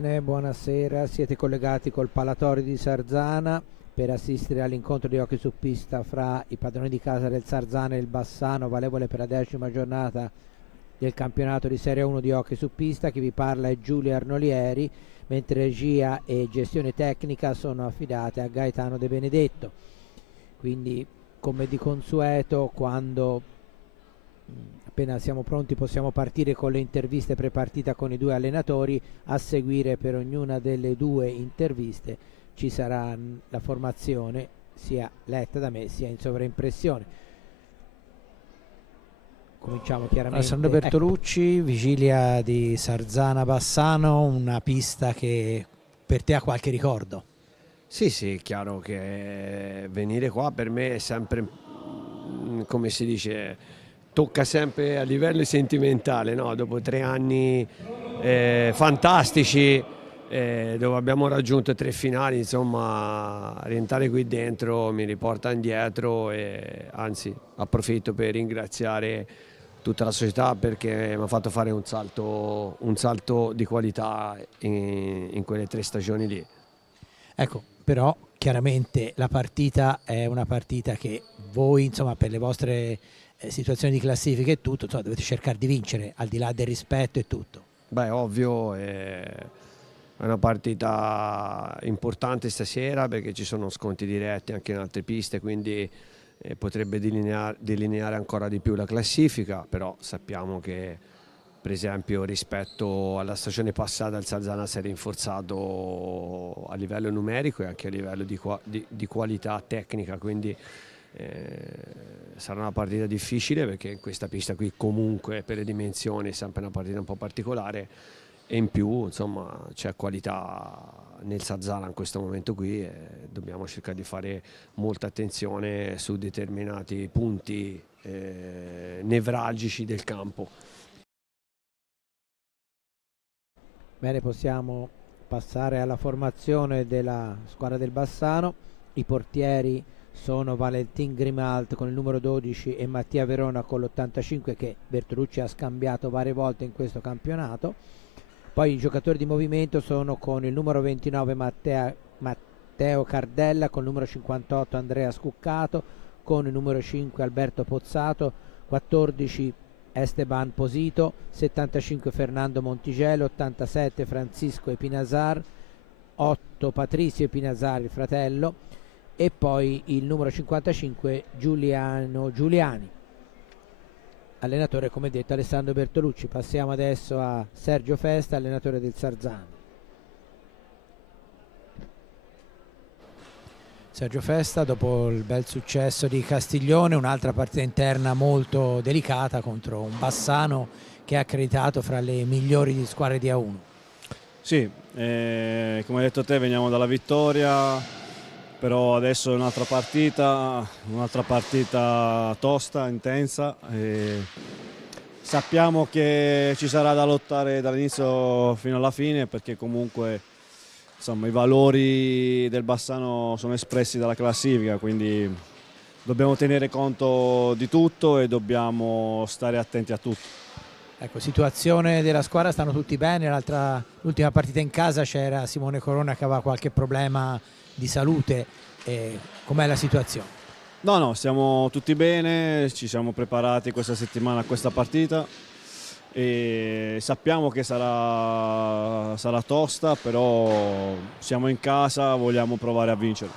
Bene, buonasera, siete collegati col Palatorio di Sarzana per assistere all'incontro di hockey su pista fra i padroni di casa del Sarzana e il Bassano, valevole per la 10ª giornata del campionato di Serie 1 di hockey su pista. Chi vi parla è Giulio Arnolieri, mentre regia e gestione tecnica sono affidate a Gaetano De Benedetto. Quindi, come di consueto, quando appena siamo pronti possiamo partire con le interviste prepartita con i due allenatori. A seguire per ognuna delle due interviste ci sarà la formazione sia letta da me sia in sovraimpressione. Cominciamo chiaramente. Alessandro Bertolucci, vigilia di Sarzana Bassano, una pista che per te ha qualche ricordo? Sì, è chiaro che venire qua per me è sempre, come si dice, tocca sempre a livello sentimentale, no? Dopo 3 anni fantastici, dove abbiamo raggiunto 3 finali, insomma, rientrare qui dentro mi riporta indietro e anzi approfitto per ringraziare tutta la società perché mi ha fatto fare un salto di qualità in quelle 3 stagioni lì. Ecco, però chiaramente la partita è una partita che voi, insomma, per le vostre situazioni di classifica e tutto, insomma, dovete cercare di vincere al di là del rispetto e tutto. Beh, ovvio, è una partita importante stasera perché ci sono sconti diretti anche in altre piste, quindi potrebbe delineare ancora di più la classifica, però sappiamo che per esempio rispetto alla stagione passata il Sarzana si è rinforzato a livello numerico e anche a livello di qualità tecnica, quindi sarà una partita difficile perché in questa pista qui comunque per le dimensioni è sempre una partita un po' particolare e in più insomma c'è qualità nel Sarzana in questo momento qui e dobbiamo cercare di fare molta attenzione su determinati punti nevralgici del campo. Bene, possiamo passare alla formazione della squadra del Bassano. I portieri sono Valentin Grimalt con il numero 12 e Mattia Verona con l'85 che Bertolucci ha scambiato varie volte in questo campionato. Poi i giocatori di movimento sono con il numero 29 Matteo Cardella, con il numero 58 Andrea Scuccato, con il numero 5 Alberto Pozzato, 14 Esteban Posito, 75 Fernando Montigelo, 87 Francisco Epinazar, 8 Patrizio Epinazar il fratello e poi il numero 55 Giuliano Giuliani. Allenatore, come detto, Alessandro Bertolucci. Passiamo adesso a Sergio Festa, allenatore del Sarzana. Sergio Festa, dopo il bel successo di Castiglione, un'altra partita interna molto delicata contro un Bassano che è accreditato fra le migliori di squadre di A1. Sì, come hai detto te veniamo dalla vittoria, però adesso è un'altra partita tosta, intensa. Sappiamo che ci sarà da lottare dall'inizio fino alla fine perché comunque insomma, i valori del Bassano sono espressi dalla classifica, quindi dobbiamo tenere conto di tutto e dobbiamo stare attenti a tutto. Ecco, situazione della squadra, stanno tutti bene, l'ultima partita in casa c'era Simone Corona che aveva qualche problema di salute, com'è la situazione? No, stiamo tutti bene, ci siamo preparati questa settimana a questa partita e sappiamo che sarà tosta, però siamo in casa, vogliamo provare a vincere.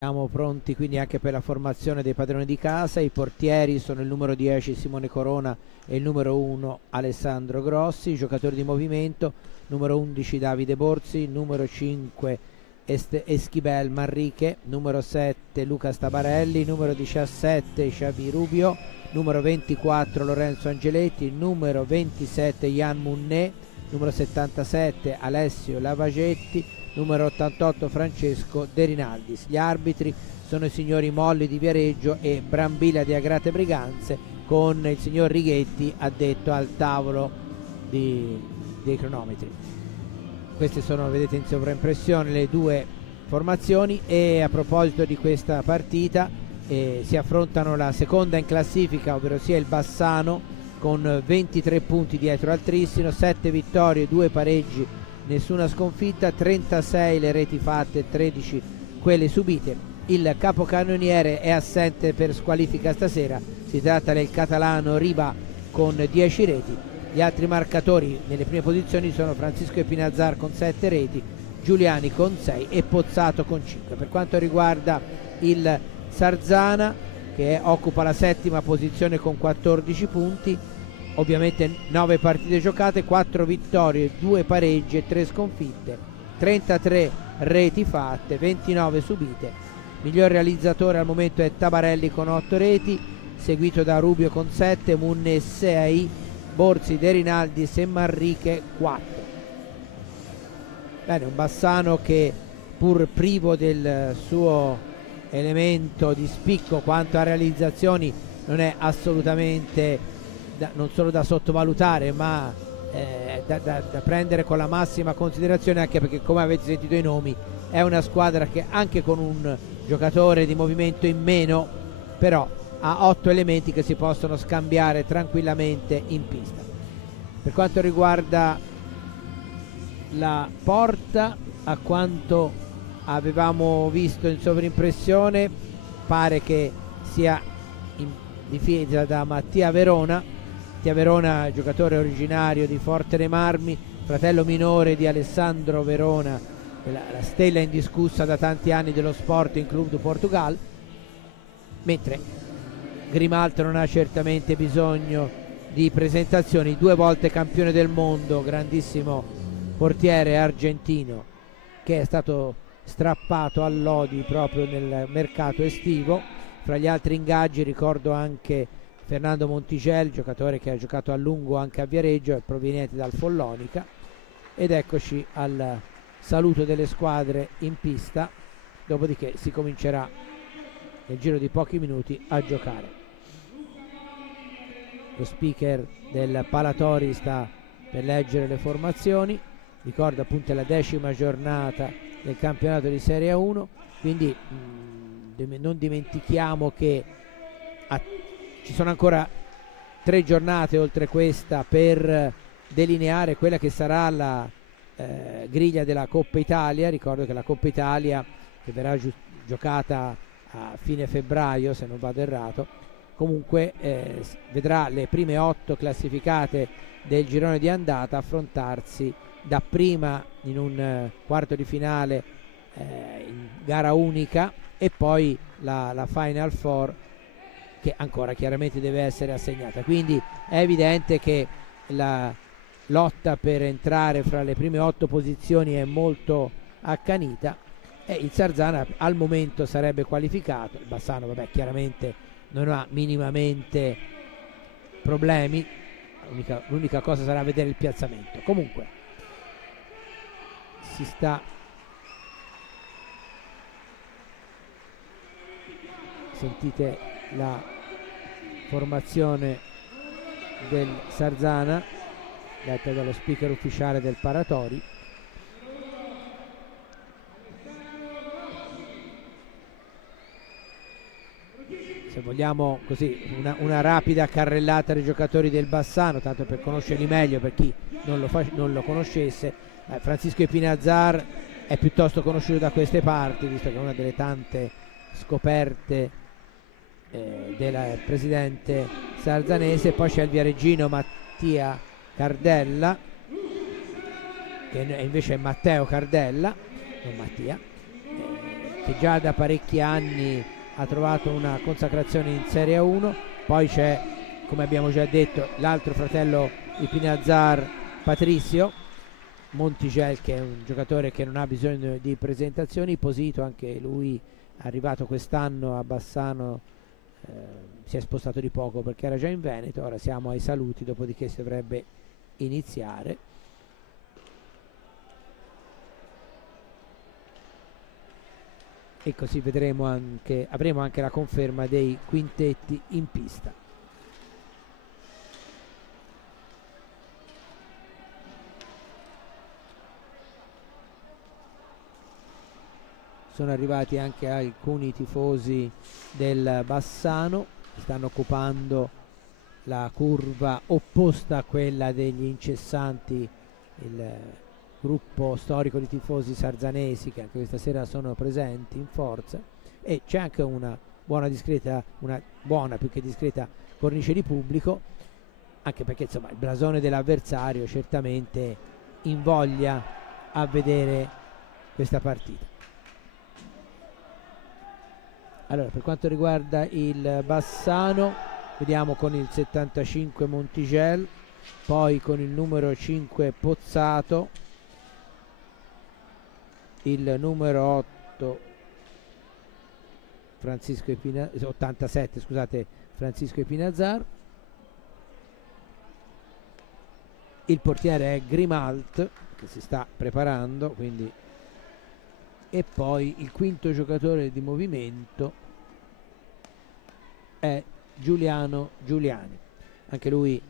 Siamo pronti quindi anche per la formazione dei padroni di casa. I portieri sono il numero 10 Simone Corona e il numero 1 Alessandro Grossi. I giocatori di movimento: numero 11 Davide Borsi, numero 5 Eschibel Manriche, numero 7 Luca Stabarelli, numero 17 Xavi Rubio, numero 24 Lorenzo Angeletti, numero 27 Jan Munné, numero 77 Alessio Lavagetti, numero 88 Francesco De Rinaldis. Gli arbitri sono i signori Molli di Viareggio e Brambilla di Agrate Briganze, con il signor Righetti addetto al tavolo dei cronometri. Queste sono, vedete in sovraimpressione, le due formazioni. E a proposito di questa partita si affrontano la seconda in classifica, ovvero sia il Bassano con 23 punti dietro al Trissino, 7 vittorie, 2 pareggi, nessuna sconfitta, 36 le reti fatte, 13 quelle subite. Il capocannoniere è assente per squalifica stasera, si tratta del catalano Riba con 10 reti. Gli altri marcatori nelle prime posizioni sono Francisco Epinazzar con 7 reti, Giuliani con 6 e Pozzato con 5. Per quanto riguarda il Sarzana, che occupa la settima posizione con 14 punti, ovviamente 9 partite giocate, 4 vittorie, 2 pareggi e 3 sconfitte, 33 reti fatte, 29 subite. Miglior realizzatore al momento è Tabarelli con 8 reti, seguito da Rubio con 7, Munne 6, Borzi, De Rinaldis e Manrique 4. Bene, un Bassano che pur privo del suo elemento di spicco quanto a realizzazioni non è assolutamente non solo da sottovalutare, ma da prendere con la massima considerazione, anche perché, come avete sentito i nomi, è una squadra che anche con un giocatore di movimento in meno però ha 8 elementi che si possono scambiare tranquillamente in pista. Per quanto riguarda la porta, a quanto avevamo visto in sovrimpressione, pare che sia in difesa da Mattia Verona. Mattia Verona, giocatore originario di Forte dei Marmi, fratello minore di Alessandro Verona, la stella indiscussa da tanti anni dello Sporting Club de Portugal, mentre Grimaldo non ha certamente bisogno di presentazioni, 2 volte campione del mondo, grandissimo portiere argentino che è stato strappato all'Odi proprio nel mercato estivo. Fra gli altri ingaggi ricordo anche Fernando Montigel, giocatore che ha giocato a lungo anche a Viareggio, proveniente dal Follonica. Ed eccoci al saluto delle squadre in pista, dopodiché si comincerà nel giro di pochi minuti a giocare. Lo speaker del Palatori sta per leggere le formazioni, ricordo appunto la 10ª giornata del campionato di Serie 1, quindi non dimentichiamo che ci sono ancora 3 giornate oltre questa per delineare quella che sarà la griglia della Coppa Italia. Ricordo che la Coppa Italia, che verrà giocata a fine febbraio se non vado errato, comunque vedrà le prime 8 classificate del girone di andata affrontarsi dapprima in un quarto di finale in gara unica e poi la Final Four, che ancora chiaramente deve essere assegnata. Quindi è evidente che la lotta per entrare fra le prime 8 posizioni è molto accanita e il Sarzana al momento sarebbe qualificato. Il Bassano, vabbè, chiaramente non ha minimamente problemi, l'unica cosa sarà vedere il piazzamento. Comunque si sta sentite la formazione del Sarzana detta dallo speaker ufficiale del Paratori. Se vogliamo così una rapida carrellata dei giocatori del Bassano, tanto per conoscerli meglio per chi non lo conoscesse. Francisco Epinazzar è piuttosto conosciuto da queste parti, visto che è una delle tante scoperte del presidente sarzanese. Poi c'è il viareggino Mattia Cardella, che invece è Matteo Cardella, non Mattia, che già da parecchi anni ha trovato una consacrazione in Serie 1. Poi c'è, come abbiamo già detto, l'altro fratello Epinazzar, Patricio Montigel, che è un giocatore che non ha bisogno di presentazioni. Posito, anche lui arrivato quest'anno a Bassano, si è spostato di poco perché era già in Veneto. Ora siamo ai saluti, dopodiché si dovrebbe iniziare. E così avremo anche la conferma dei quintetti in pista. Sono arrivati anche alcuni tifosi del Bassano che stanno occupando la curva opposta a quella degli incessanti, il gruppo storico di tifosi sarzanesi che anche questa sera sono presenti in forza, e c'è anche una buona più che discreta cornice di pubblico, anche perché insomma il blasone dell'avversario certamente invoglia a vedere questa partita. Allora, per quanto riguarda il Bassano, vediamo con il 75 Montigel, poi con il numero 5 Pozzato, il numero 8 87 scusate, Francisco Epinazar, il portiere è Grimalt che si sta preparando, quindi, e poi il quinto giocatore di movimento è Giuliano Giuliani, anche lui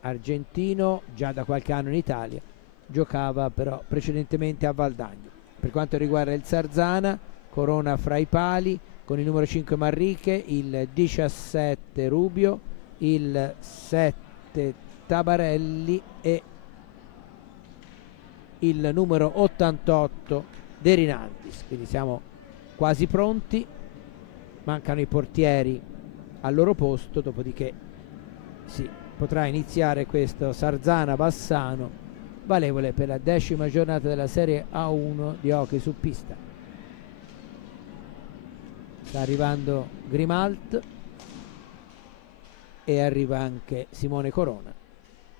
argentino, già da qualche anno in Italia, giocava però precedentemente a Valdagno. Per quanto riguarda il Sarzana, corona fra i pali con il numero 5 Manrique, il 17 Rubio, il 7 Tabarelli e il numero 88 De Rinaldis. Quindi siamo quasi pronti, mancano i portieri al loro posto, dopodiché si potrà iniziare questo Sarzana-Bassano valevole per la 10ª giornata della Serie A1 di hockey su pista. Sta arrivando Grimalt e arriva anche Simone Corona.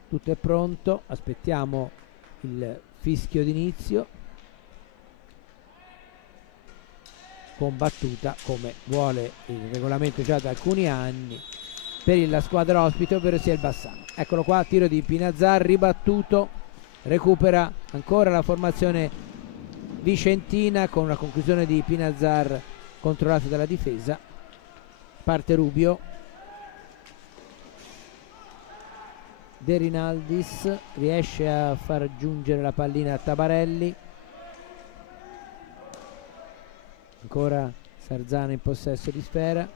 Tutto è pronto, aspettiamo il fischio d'inizio con battuta, come vuole il regolamento già da alcuni anni, per la squadra ospite, ovvero sia il Bassano. Eccolo qua, tiro di Pinazzar, ribattuto, recupera ancora la formazione vicentina con una conclusione di Pinazzar controllata dalla difesa. Parte Rubio, De Rinaldis riesce a far giungere la pallina a Tabarelli, ancora Sarzana in possesso di sfera.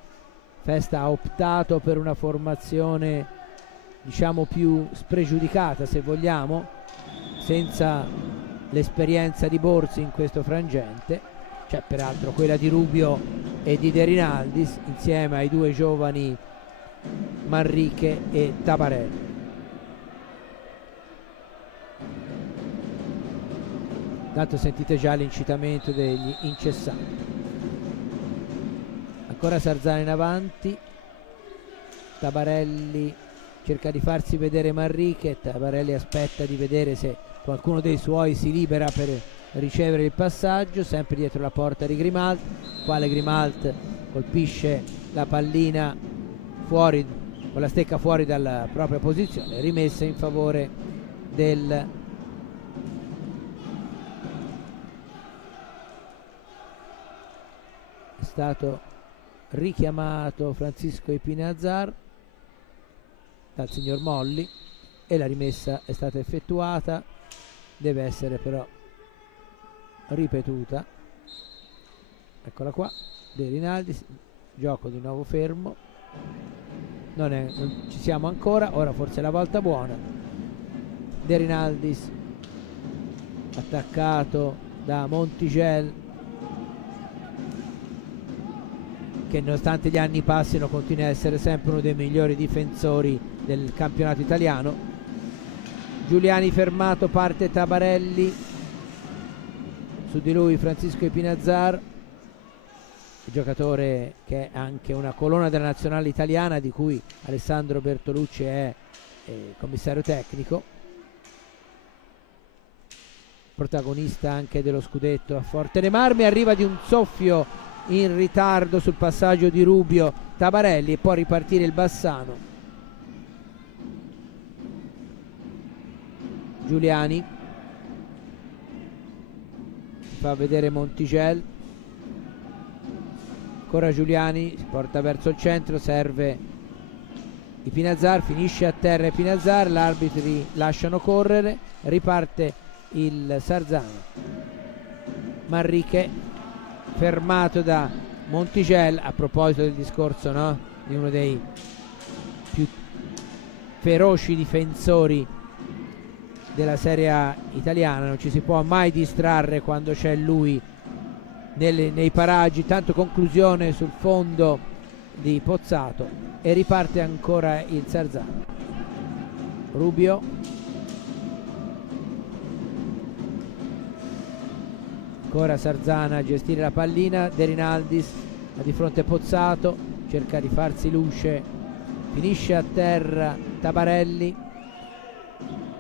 Festa ha optato per una formazione diciamo più spregiudicata, se vogliamo, senza l'esperienza di Borzi in questo frangente. C'è peraltro quella di Rubio e di De Rinaldis insieme ai due giovani Manrique e Tabarelli. Tanto sentite già l'incitamento degli incessanti. Ancora Sarzana in avanti, Tabarelli cerca di farsi vedere Manrique, Tabarelli aspetta di vedere se qualcuno dei suoi si libera per ricevere il passaggio, sempre dietro la porta di Grimalt, quale Grimalt colpisce la pallina fuori, con la stecca fuori dalla propria posizione, rimessa in favore del è stato richiamato Francisco Epinazar dal signor Molli e la rimessa è stata effettuata, deve essere però ripetuta. Eccola qua, De Rinaldi, gioco di nuovo fermo, non ci siamo ancora, ora forse è la volta buona. De Rinaldis attaccato da Montigel, che nonostante gli anni passino continua a essere sempre uno dei migliori difensori del campionato italiano. Giuliani fermato, parte Tabarelli, su di lui Francisco Epinazar, giocatore che è anche una colonna della nazionale italiana di cui Alessandro Bertolucci è commissario tecnico, protagonista anche dello scudetto a Forte dei Marmi. Arriva di un soffio in ritardo sul passaggio di Rubio Tabarelli e può ripartire il Bassano. Giuliani fa vedere Montigel, ancora Giuliani, si porta verso il centro, serve Epinazar, finisce a terra Epinazar, gli arbitri lasciano correre, riparte il Sarzana. Manrique fermato da Montigel, a proposito del discorso, no? Di uno dei più feroci difensori della Serie A italiana. Non ci si può mai distrarre quando c'è lui nei paraggi. Tanto conclusione sul fondo di Pozzato e riparte ancora il Sarzana. Rubio, ancora Sarzana a gestire la pallina. De Rinaldis ha di fronte Pozzato, cerca di farsi luce, finisce a terra Tabarelli.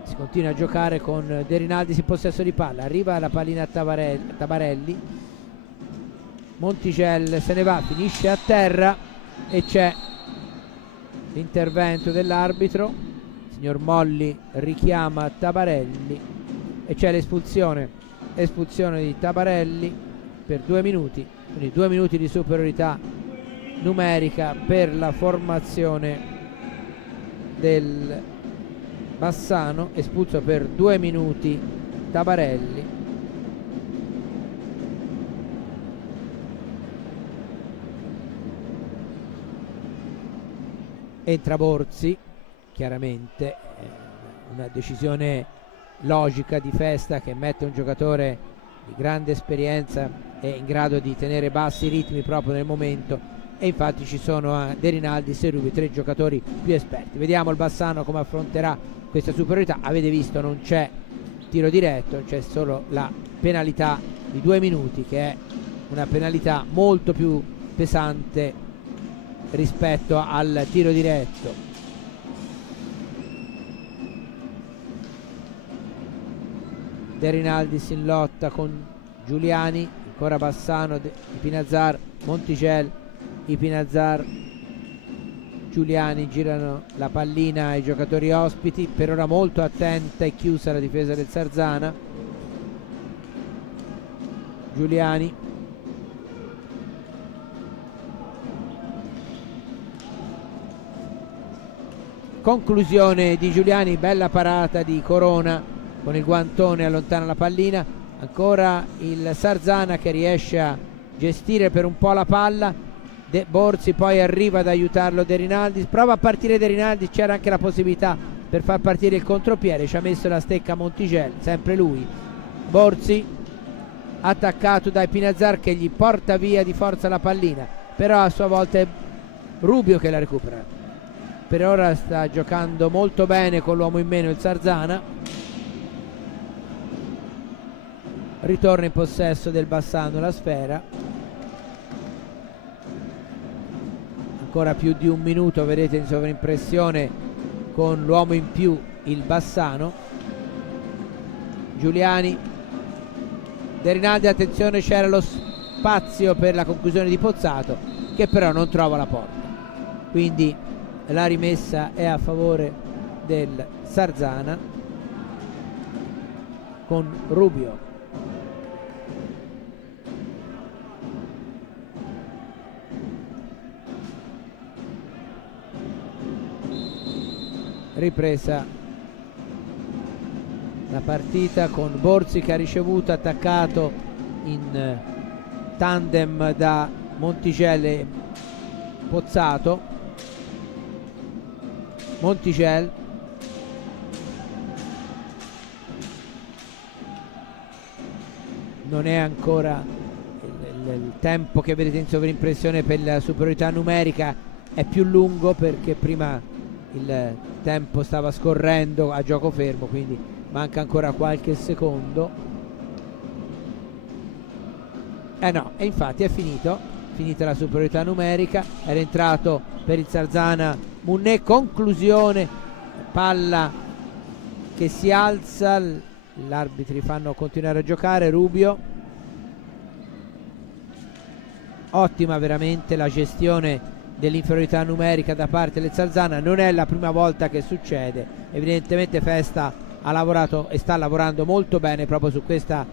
Si continua a giocare con De Rinaldis in possesso di palla, arriva la pallina a Tabarelli, Monticelli se ne va, finisce a terra e c'è l'intervento dell'arbitro. Il signor Molli richiama Tabarelli e c'è l'espulsione di Tabarelli per 2 minuti, quindi 2 minuti di superiorità numerica per la formazione del Bassano. Espulso per 2 minuti Tabarelli. Entra Borzi, chiaramente una decisione logica di Festa che mette un giocatore di grande esperienza e in grado di tenere bassi i ritmi proprio nel momento, e infatti ci sono De Rinaldis e Rubio, 3 giocatori più esperti. Vediamo il Bassano come affronterà questa superiorità. Avete visto, non c'è tiro diretto, c'è solo la penalità di 2 minuti, che è una penalità molto più pesante rispetto al tiro diretto. De Rinaldis in lotta con Giuliani, ancora Bassano, Ipinazar, Monticelli, Ipinazar, Giuliani, girano la pallina ai giocatori ospiti. Per ora molto attenta e chiusa la difesa del Sarzana. Giuliani, conclusione di Giuliani, bella parata di Corona, con il guantone allontana la pallina. Ancora il Sarzana che riesce a gestire per un po' la palla. Borzi poi arriva ad aiutarlo De Rinaldis, prova a partire De Rinaldis, c'era anche la possibilità per far partire il contropiede, ci ha messo la stecca Monticelli, sempre lui. Borzi attaccato da Ipinazar che gli porta via di forza la pallina, però a sua volta è Rubio che la recupera. Per ora sta giocando molto bene con l'uomo in meno il Sarzana. Ritorna in possesso del Bassano la sfera. Ancora più di 1 minuto, vedete in sovraimpressione con l'uomo in più il Bassano. Giuliani, De Rinaldi, attenzione, c'era lo spazio per la conclusione di Pozzato che però non trova la porta, quindi la rimessa è a favore del Sarzana con Rubio. Ripresa la partita con Borzi che ha ricevuto, attaccato in tandem da Monticelli e Pozzato. Monticelli, non è ancora il tempo che vedete in sovraimpressione per la superiorità numerica, è più lungo perché prima il tempo stava scorrendo a gioco fermo, quindi manca ancora qualche secondo. No, e infatti è finita la superiorità numerica. Era entrato per il Sarzana Munné, conclusione, palla che si alza, gli arbitri fanno continuare a giocare. Rubio, ottima veramente la gestione dell'inferiorità numerica da parte del Sarzana, non è la prima volta che succede. Evidentemente Festa ha lavorato e sta lavorando molto bene proprio su questa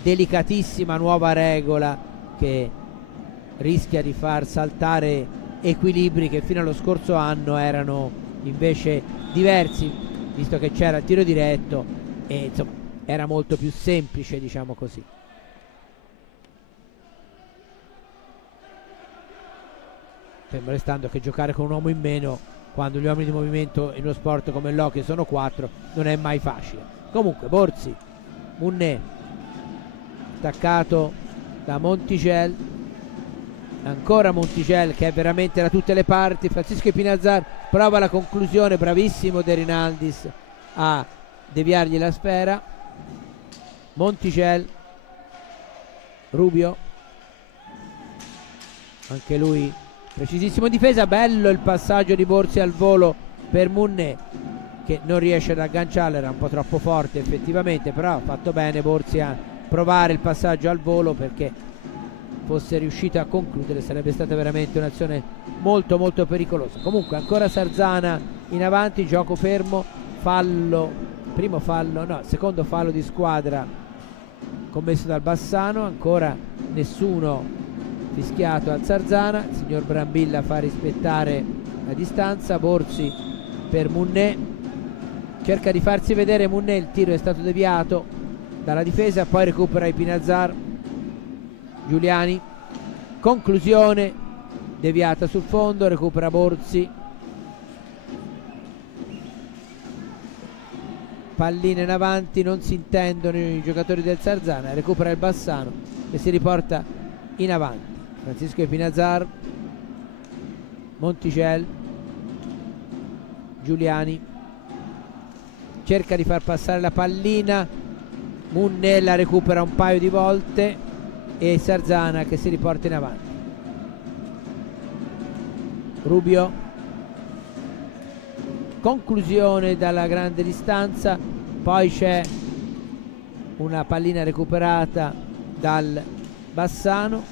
delicatissima nuova regola che rischia di far saltare equilibri che fino allo scorso anno erano invece diversi, visto che c'era il tiro diretto e insomma era molto più semplice, diciamo così. Fermo restando che giocare con un uomo in meno quando gli uomini di movimento in uno sport come l'hockey sono 4 non è mai facile. Comunque Borzi, Munné, attaccato da Monticelli, ancora Monticelli che è veramente da tutte le parti. Francisco Pinazzar prova la conclusione, bravissimo De Rinaldis a deviargli la sfera. Monticelli, Rubio, anche lui precisissimo in difesa. Bello il passaggio di Borzi al volo per Munné, che non riesce ad agganciarlo, era un po' troppo forte effettivamente, però ha fatto bene Borzi a provare il passaggio al volo, perché fosse riuscito a concludere sarebbe stata veramente un'azione molto molto pericolosa. Comunque ancora Sarzana in avanti, gioco fermo, secondo fallo di squadra commesso dal Bassano. Ancora nessuno fischiato al Sarzana, il signor Brambilla fa rispettare la distanza. Borzi per Munné, cerca di farsi vedere Munné, il tiro è stato deviato dalla difesa, poi recupera Pinazzar. Giuliani, conclusione deviata sul fondo, recupera Borzi, pallina in avanti, non si intendono i giocatori del Sarzana, recupera il Bassano e si riporta in avanti. Francisco Pinazzar, Monticelli, Giuliani cerca di far passare la pallina, Munné la recupera un paio di volte e Sarzana che si riporta in avanti. Rubio, conclusione dalla grande distanza, poi c'è una pallina recuperata dal Bassano,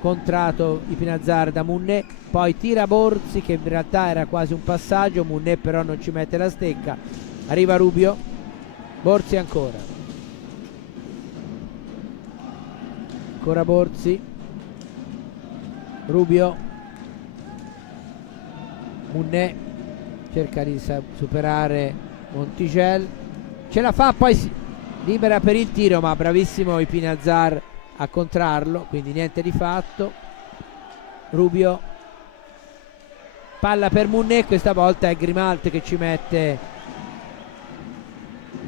contrato Pinazzar da Munné, poi tira Borzi che in realtà era quasi un passaggio, Munné però non ci mette la stecca, arriva Rubio, Borzi ancora Borzi, Rubio, Munné cerca di superare Monticelli, ce la fa, poi si libera per il tiro, ma bravissimo Pinazzar a contrarlo, quindi niente di fatto. Rubio, palla per Munné, questa volta è Grimalt che ci mette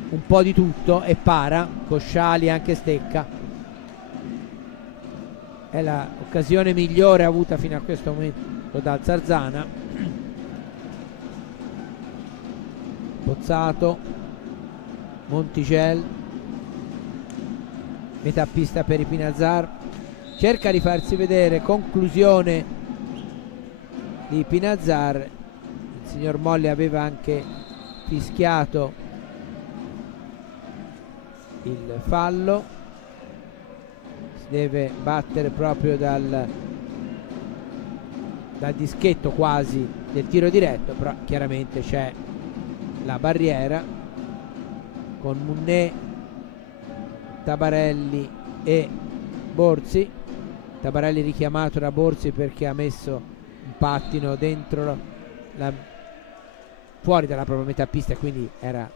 un po' di tutto e para, Cosciali anche stecca. È l'occasione migliore avuta fino a questo momento dal Sarzana. Pozzato, Monticelli, metà pista per Pinazzar, cerca di farsi vedere, conclusione di Pinazzar. Il signor Molli aveva anche fischiato il fallo, si deve battere proprio dal dischetto quasi del tiro diretto, però chiaramente c'è la barriera con Munné, Tabarelli e Borzi. Tabarelli richiamato da Borzi perché ha messo un pattino dentro fuori dalla propria metà pista, quindi era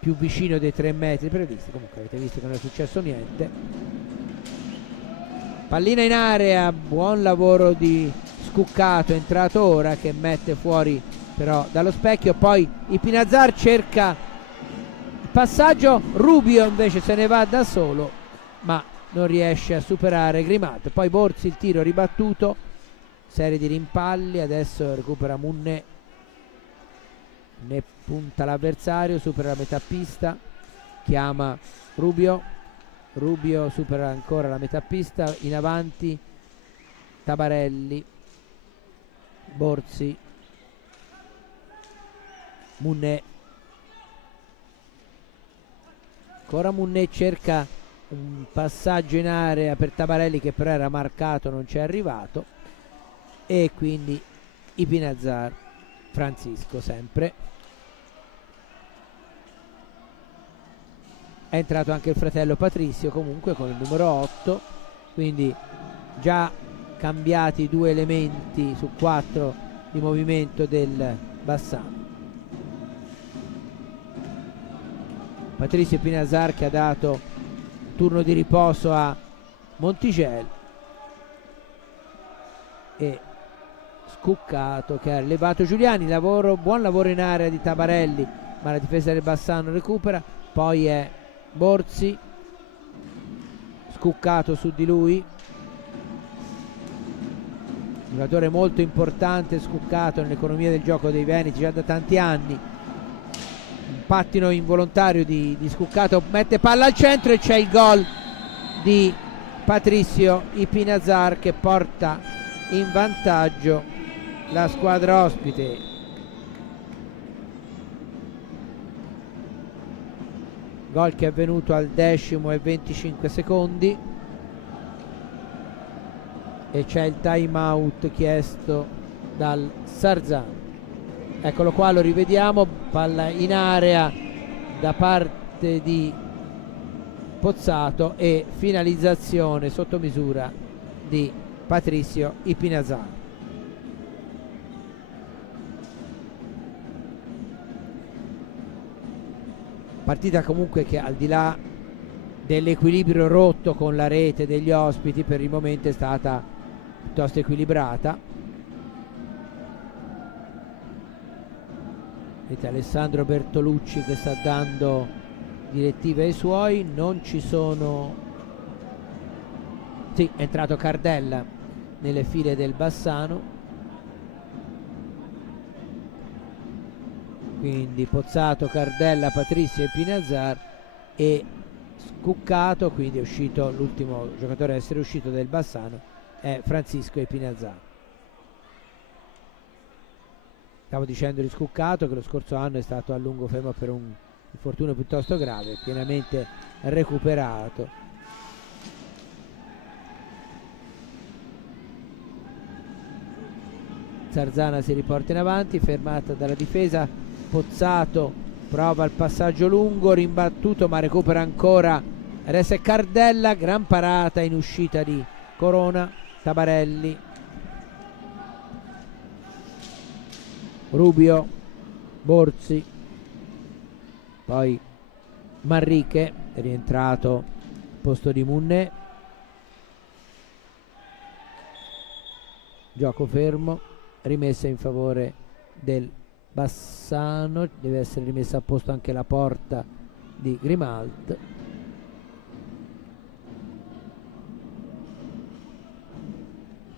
più vicino dei 3 metri previsti. Comunque avete visto che non è successo niente. Pallina in area, buon lavoro di Scuccato, è entrato ora, che mette fuori però dallo specchio. Poi Pinazzar cerca il passaggio, Rubio invece se ne va da solo ma non riesce a superare Grimalt. Poi Borzi, il tiro ribattuto, serie di rimpalli, adesso recupera Munné, ne punta l'avversario, supera la metà pista, chiama Rubio, Rubio supera ancora la metà pista, in avanti Tabarelli, Borzi, Munné, ancora Munné cerca un passaggio in area per Tabarelli che però era marcato, non ci è arrivato, e quindi Pinazzar, Francisco sempre. È entrato anche il fratello Patrizio comunque con il numero 8, quindi già cambiati 2 elementi su 4 di movimento del Bassano. Patrizio Pinazzar che ha dato turno di riposo a Monticelli e Scuccato che ha levato Giuliani, buon lavoro in area di Tabarelli, ma la difesa del Bassano recupera. Poi è Borzi, Scuccato su di lui, giocatore molto importante Scuccato nell'economia del gioco dei Veneti già da tanti anni. Un pattino involontario di Scuccato, mette palla al centro e c'è il gol di Patrizio Ipinazar che porta in vantaggio la squadra ospite. Gol che è avvenuto al 10:25 e c'è il time out chiesto dal Sarzano. Eccolo qua, lo rivediamo, palla in area da parte di Pozzato e finalizzazione sotto misura di Patrizio Ipinazar. Partita comunque che, al di là dell'equilibrio rotto con la rete degli ospiti, per il momento è stata piuttosto equilibrata. Vedete Alessandro Bertolucci che sta dando direttive ai suoi. Non ci sono, sì, è entrato Cardella nelle file del Bassano, quindi Pozzato, Cardella, Patrizio e Pinazar e Scuccato, quindi è uscito l'ultimo giocatore a essere uscito del Bassano è Francisco Ipinazar. Stavo dicendo di Scuccato che lo scorso anno è stato a lungo fermo per un infortunio piuttosto grave, pienamente recuperato. Sarzana si riporta in avanti, fermata dalla difesa. Pozzato prova il passaggio lungo, rimbattuto ma recupera ancora. Adesso è Cardella, gran parata in uscita di Corona. Tabarelli, Rubio, Borzi, poi Manrique è rientrato al posto di Munné. Gioco fermo, rimessa in favore del Bassano, deve essere rimessa a posto anche la porta di Grimalt.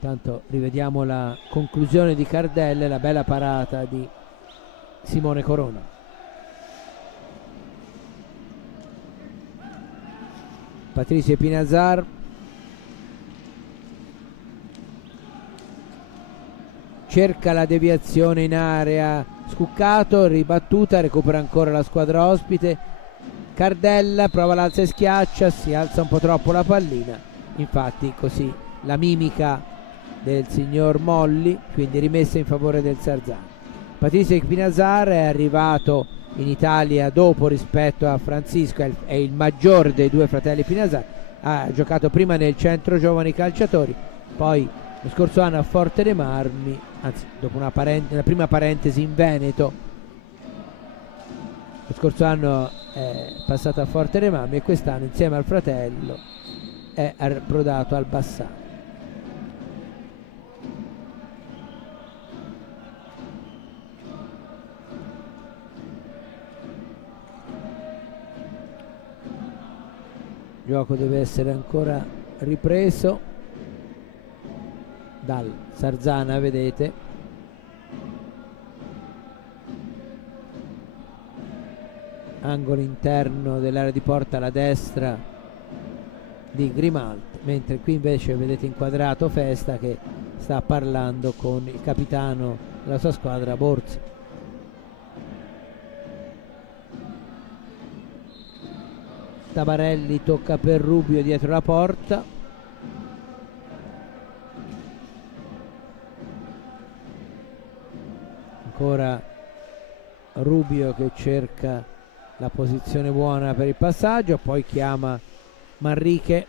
Intanto rivediamo la conclusione di Cardella e la bella parata di Simone Corona. Patrizio Ipinazar, cerca la deviazione in area, Scuccato, ribattuta, recupera ancora la squadra ospite. Cardella prova l'alza e schiaccia, si alza un po' troppo la pallina, infatti così la mimica del signor Molli, quindi rimessa in favore del Sarzano. Patrizio Ipinazar è arrivato in Italia dopo rispetto a Francisco, è il maggiore dei due fratelli Ipinazar, ha giocato prima nel centro giovani calciatori, poi lo scorso anno a Forte dei Marmi, anzi dopo una prima parentesi in Veneto, lo scorso anno è passato a Forte dei Marmi e quest'anno insieme al fratello è approdato al Bassano. Il gioco deve essere ancora ripreso dal Sarzana, vedete, angolo interno dell'area di porta alla destra di Grimalt, mentre qui invece vedete inquadrato Festa che sta parlando con il capitano della sua squadra Borzi. Tabarelli tocca per Rubio dietro la porta, ancora Rubio che cerca la posizione buona per il passaggio, poi chiama Manrique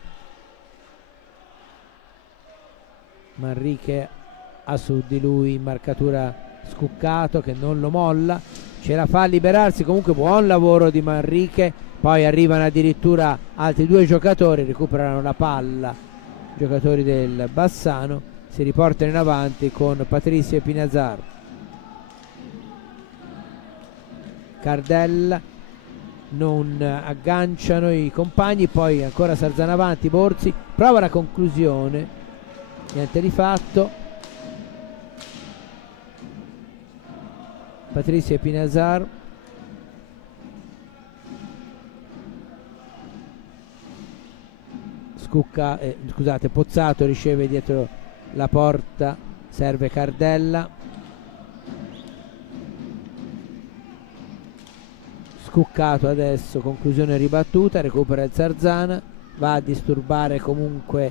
ha su di lui in marcatura Scuccato che non lo molla, ce la fa a liberarsi, comunque buon lavoro di Manrique. Poi arrivano addirittura altri due giocatori, recuperano la palla, giocatori del Bassano, si riportano in avanti con Patrizio e Pinazzar. Cardella, non agganciano i compagni, poi ancora Sarzana avanti, Borzi prova la conclusione, niente di fatto. Patrizio e Pinazzar, scusate, Pozzato riceve dietro la porta, serve Cardella, Scuccato adesso, conclusione ribattuta, recupera il Sarzana, va a disturbare comunque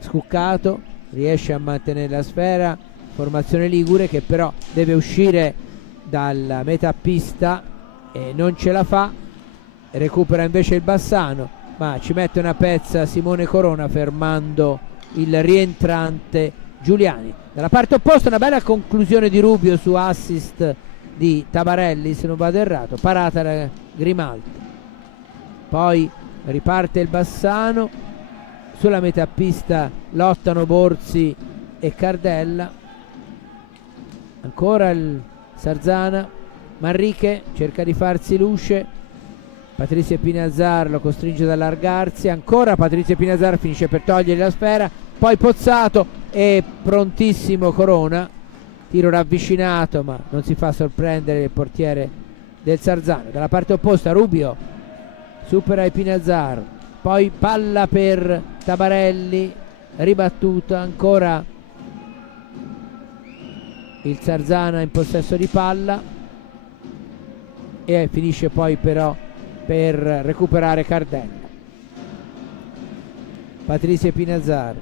Scuccato, riesce a mantenere la sfera, formazione ligure che però deve uscire dalla metà pista e non ce la fa, recupera invece il Bassano, ma ci mette una pezza Simone Corona fermando il rientrante Giuliani. Dalla parte opposta una bella conclusione di Rubio su assist di Tabarelli, se non vado errato, parata da Grimaldi, poi riparte il Bassano, sulla metà pista lottano Borzi e Cardella, ancora il Sarzana, Manrique cerca di farsi luce, Patrizio Pinazzar lo costringe ad allargarsi, ancora Patrizio Pinazzar finisce per togliere la sfera, poi Pozzato e prontissimo Corona, tiro ravvicinato ma non si fa sorprendere il portiere del Sarzana. Dalla parte opposta Rubio supera i Pinazzar, poi palla per Tabarelli, ribattuta, ancora il Sarzana in possesso di palla e finisce poi però per recuperare Cardella. Patrizio Pinazzar,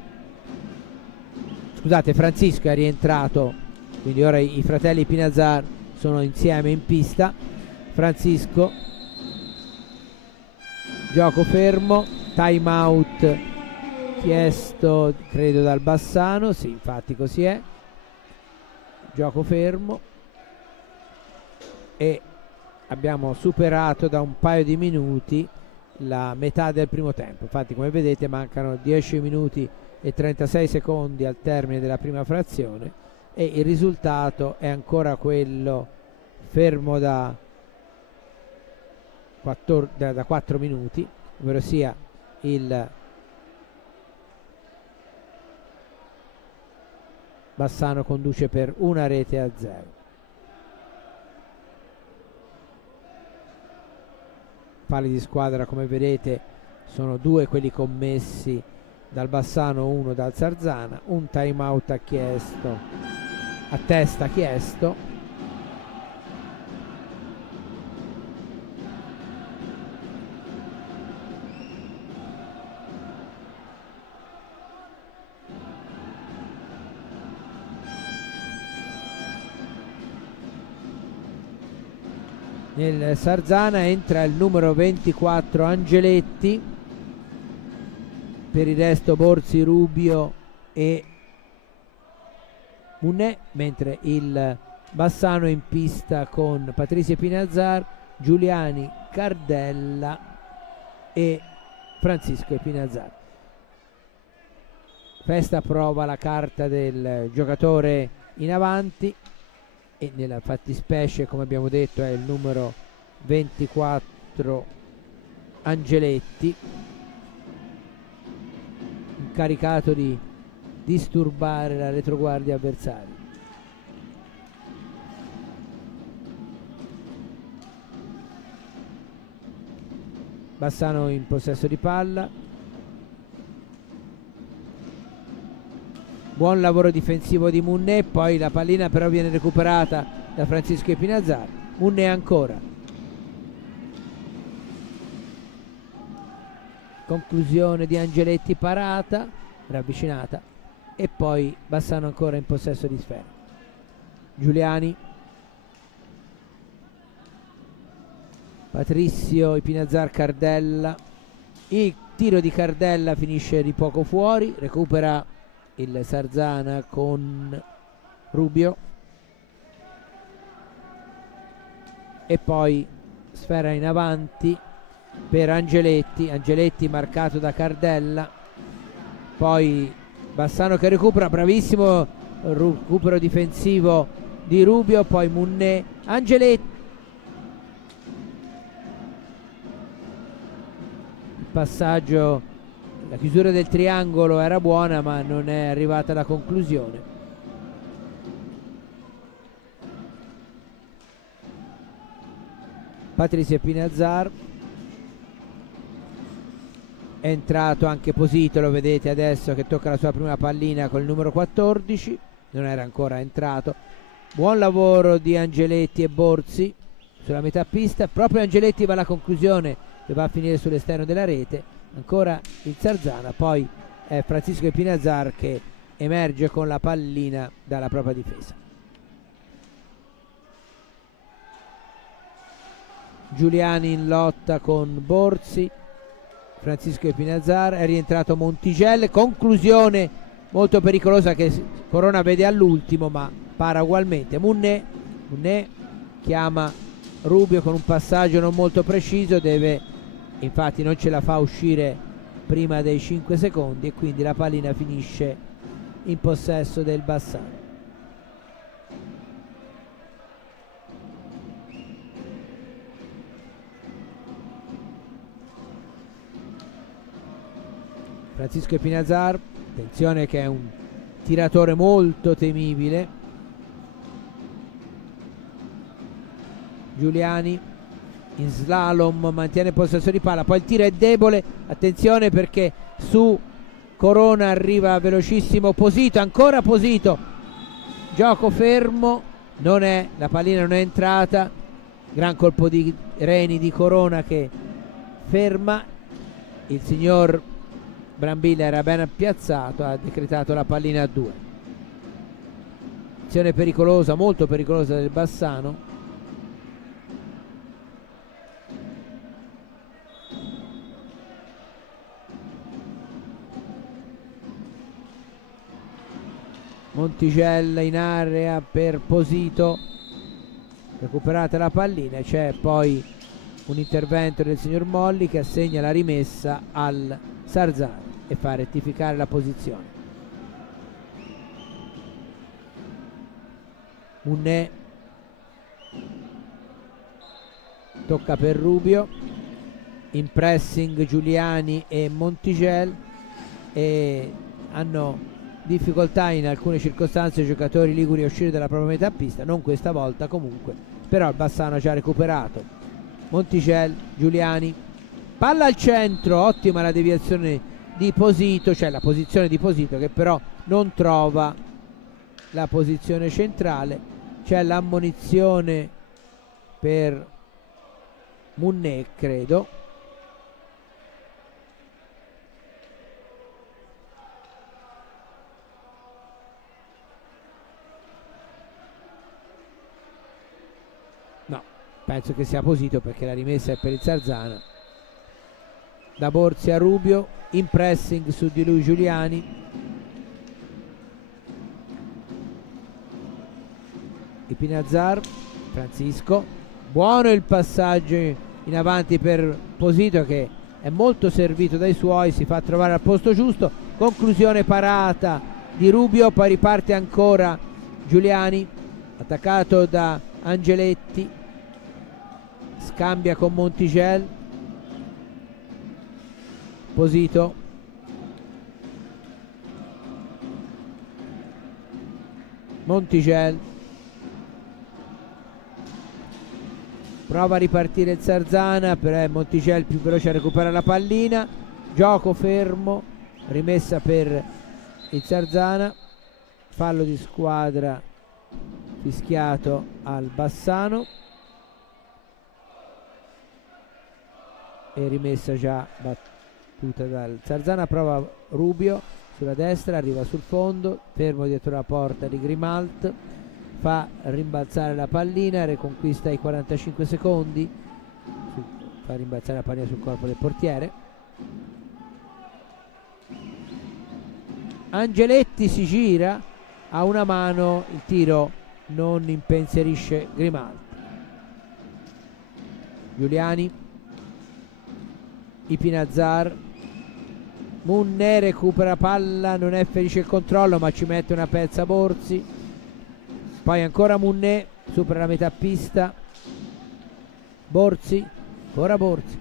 scusate, Francisco è rientrato, quindi ora i fratelli Pinazzar sono insieme in pista. Francisco, gioco fermo, time out chiesto credo dal Bassano, sì infatti così è, gioco fermo e abbiamo superato da un paio di minuti la metà del primo tempo, infatti come vedete mancano 10 minuti e 36 secondi al termine della prima frazione e il risultato è ancora quello fermo da 4 minuti, ovvero sia il Bassano conduce per 1-0. Falli di squadra come vedete sono 2 quelli commessi dal Bassano, 1 dal Sarzana, un time out a testa chiesto. Nel Sarzana entra il numero 24 Angeletti, per il resto Borzi, Rubio e Munè, mentre il Bassano è in pista con Patrizio Pinazzar, Giuliani, Cardella e Francisco Pinazzar. Festa prova la carta del giocatore in avanti e nella fattispecie, come abbiamo detto, è il numero 24 Angeletti, incaricato di disturbare la retroguardia avversaria. Bassano in possesso di palla, buon lavoro difensivo di Munè, poi la pallina però viene recuperata da Francisco Pinazzar. Munè ancora, conclusione di Angeletti, parata ravvicinata e poi Bassano ancora in possesso di sfera. Giuliani, Patrizio Pinazzar, Cardella, il tiro di Cardella finisce di poco fuori, recupera il Sarzana con Rubio e poi sfera in avanti per Angeletti, Angeletti marcato da Cardella, poi Bassano che recupera, bravissimo recupero difensivo di Rubio, poi Munné, Angeletti, il passaggio, la chiusura del triangolo era buona ma non è arrivata alla conclusione. Patrizia Pinazzar, è entrato anche Posito, lo vedete adesso che tocca la sua prima pallina con il numero 14, non era ancora entrato. Buon lavoro di Angeletti e Borzi sulla metà pista, proprio Angeletti va alla conclusione che va a finire sull'esterno della rete, ancora il Sarzana, poi è Francisco Pinazzar che emerge con la pallina dalla propria difesa. Giuliani in lotta con Borzi, Francisco Pinazzar, è rientrato Montigel, conclusione molto pericolosa che Corona vede all'ultimo ma para ugualmente. Munné chiama Rubio con un passaggio non molto preciso, infatti non ce la fa uscire prima dei 5 secondi e quindi la pallina finisce in possesso del Bassano. Francisco Pinazzar, attenzione che è un tiratore molto temibile. Giuliani in slalom mantiene possesso di palla, poi il tiro è debole, attenzione perché su Corona arriva velocissimo Posito, ancora Posito, gioco fermo, la pallina non è entrata, gran colpo di reni di Corona che ferma, il signor Brambilla era ben piazzato, ha decretato la pallina a 2. Azione pericolosa, molto pericolosa del Bassano. Montigella in area per Posito, recuperata la pallina, c'è poi un intervento del signor Molli che assegna la rimessa al Sarzana e fa rettificare la posizione. Munné tocca per Rubio, in pressing Giuliani e Montigel, e hanno difficoltà in alcune circostanze i giocatori liguri a uscire dalla propria metà pista, non questa volta comunque, però il Bassano ha già recuperato. Montigel, Giuliani, palla al centro, ottima la deviazione di Posito, cioè la posizione di Posito che però non trova la posizione centrale. C'è l'ammonizione per Munné, credo. No, penso che sia Posito perché la rimessa è per il Sarzana. Da Borzi a Rubio, in pressing su di lui Giuliani, di Pinazzar, Francisco, buono il passaggio in avanti per Posito che è molto servito dai suoi, si fa trovare al posto giusto, conclusione parata di Rubio, poi riparte ancora Giuliani, attaccato da Angeletti, scambia con Montigel, Posito, Montigel, prova a ripartire il Sarzana, però Montigel più veloce a recuperare la pallina, gioco fermo, rimessa per il Sarzana, fallo di squadra fischiato al Bassano e rimessa già battuta dal Sarzana. Prova Rubio sulla destra, arriva sul fondo, fermo dietro la porta di Grimalt, fa rimbalzare la pallina, riconquista i 45 secondi, fa rimbalzare la pallina sul corpo del portiere. Angeletti si gira, ha una mano, il tiro non impensierisce Grimalt. Giuliani, Pinazzar, Munné recupera palla, non è felice il controllo ma ci mette una pezza Borzi, poi ancora Munné, supera la metà pista, Borzi, ancora Borzi,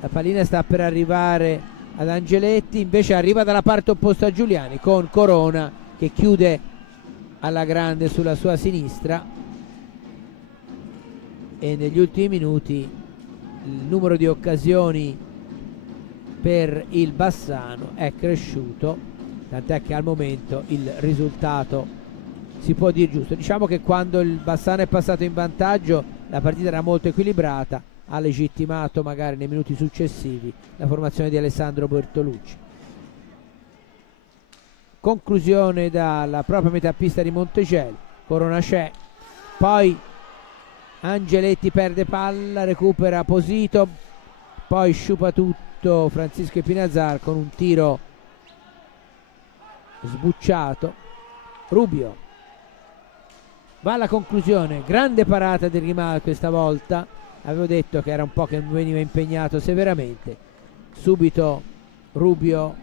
la pallina sta per arrivare ad Angeletti, invece arriva dalla parte opposta a Giuliani con Corona che chiude alla grande sulla sua sinistra, e negli ultimi minuti il numero di occasioni per il Bassano è cresciuto, tant'è che al momento il risultato si può dire giusto. Diciamo che quando il Bassano è passato in vantaggio la partita era molto equilibrata, ha legittimato magari nei minuti successivi la formazione di Alessandro Bertolucci. Conclusione dalla propria metà pista di Montegel, Corona c'è, poi Angeletti perde palla, recupera Posito, poi sciupa tutto Francisco Epinazar con un tiro sbucciato. Rubio va alla conclusione, grande parata di Grimal questa volta, avevo detto che era un po' che veniva impegnato severamente, subito Rubio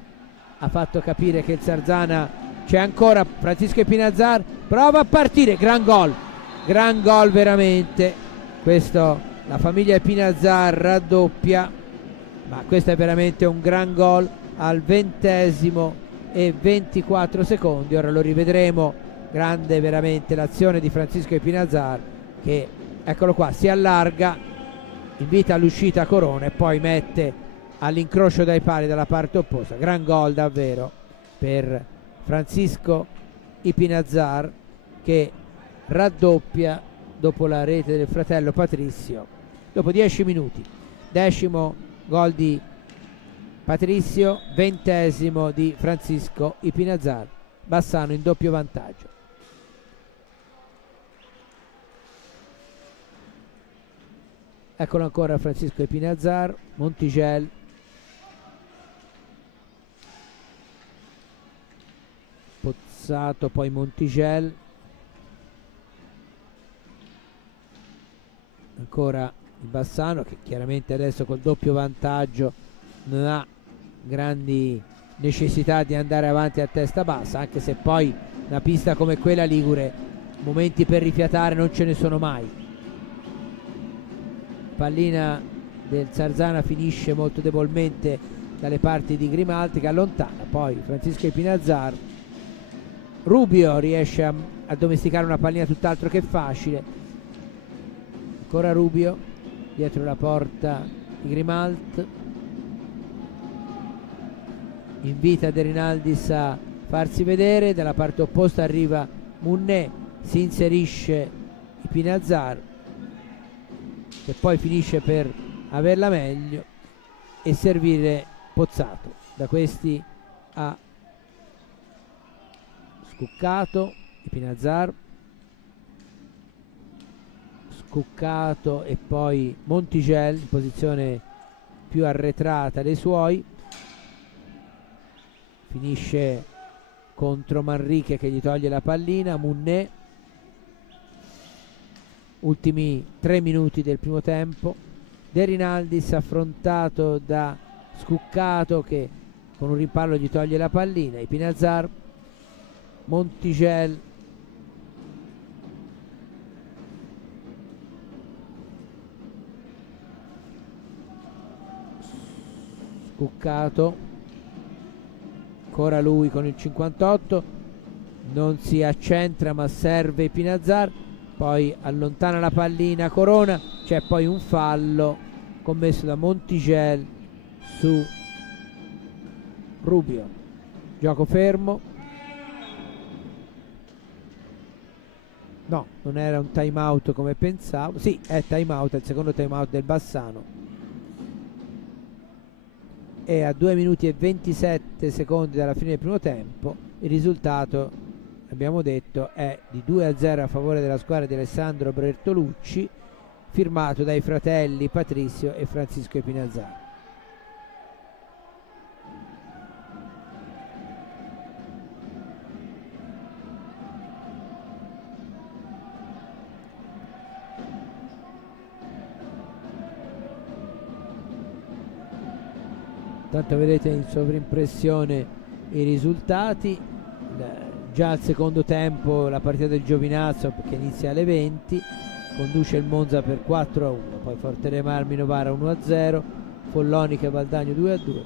ha fatto capire che il Sarzana c'è ancora. Francisco Epinazar prova a partire, gran gol veramente questo, la famiglia Epinazar raddoppia, ma questo è veramente un gran gol al 20° e 24 secondi. Ora lo rivedremo, grande veramente l'azione di Francisco Epinazar che, eccolo qua, si allarga, invita all'uscita Corona e poi mette all'incrocio dai pali dalla parte opposta. Gran gol davvero per Francisco Epinazar che raddoppia dopo la rete del fratello Patrizio dopo 10 minuti. 10° gol di Patrizio, 20° di Francisco Epinazar, Bassano in doppio vantaggio. Eccolo ancora Francisco Epinazar, Montigel, Pozzato, poi Montigel, ancora il Bassano che chiaramente adesso col doppio vantaggio non ha grandi necessità di andare avanti a testa bassa, anche se poi una pista come quella ligure momenti per rifiatare non ce ne sono mai. Pallina del Sarzana finisce molto debolmente dalle parti di Grimaldi che allontana, poi Francisco Epinazar. Rubio riesce a domesticare una pallina tutt'altro che facile, ancora Rubio dietro la porta di Grimalt, invita De Rinaldis a farsi vedere, dalla parte opposta arriva Munné, si inserisce Epinazar che poi finisce per averla meglio e servire Pozzato. Da questi a Scuccato, Epinazar, Scuccato e poi Montigel in posizione più arretrata dei suoi, finisce contro Manrique che gli toglie la pallina. Munné, ultimi 3 minuti del primo tempo, De Rinaldis affrontato da Scuccato che con un rimpallo gli toglie la pallina. Epinazar, Montigel, Scuccato, ancora lui con il 58, non si accentra ma serve Epinazar, poi allontana la pallina Corona, c'è poi un fallo commesso da Montigel su Rubio. Gioco fermo, no, non era un time out come pensavo, sì, è time out, è il secondo time out del Bassano, e a 2 minuti e 27 secondi dalla fine del primo tempo il risultato, abbiamo detto, è di 2-0 a favore della squadra di Alessandro Bertolucci, firmato dai fratelli Patrizio e Francisco Epinazar. Tanto vedete in sovrimpressione i risultati. Già al secondo tempo la partita del Giovinazzo, che inizia alle 20, conduce il Monza per 4-1, poi Forte Marmi Novara 1-0, Follonica e Valdagno 2-2,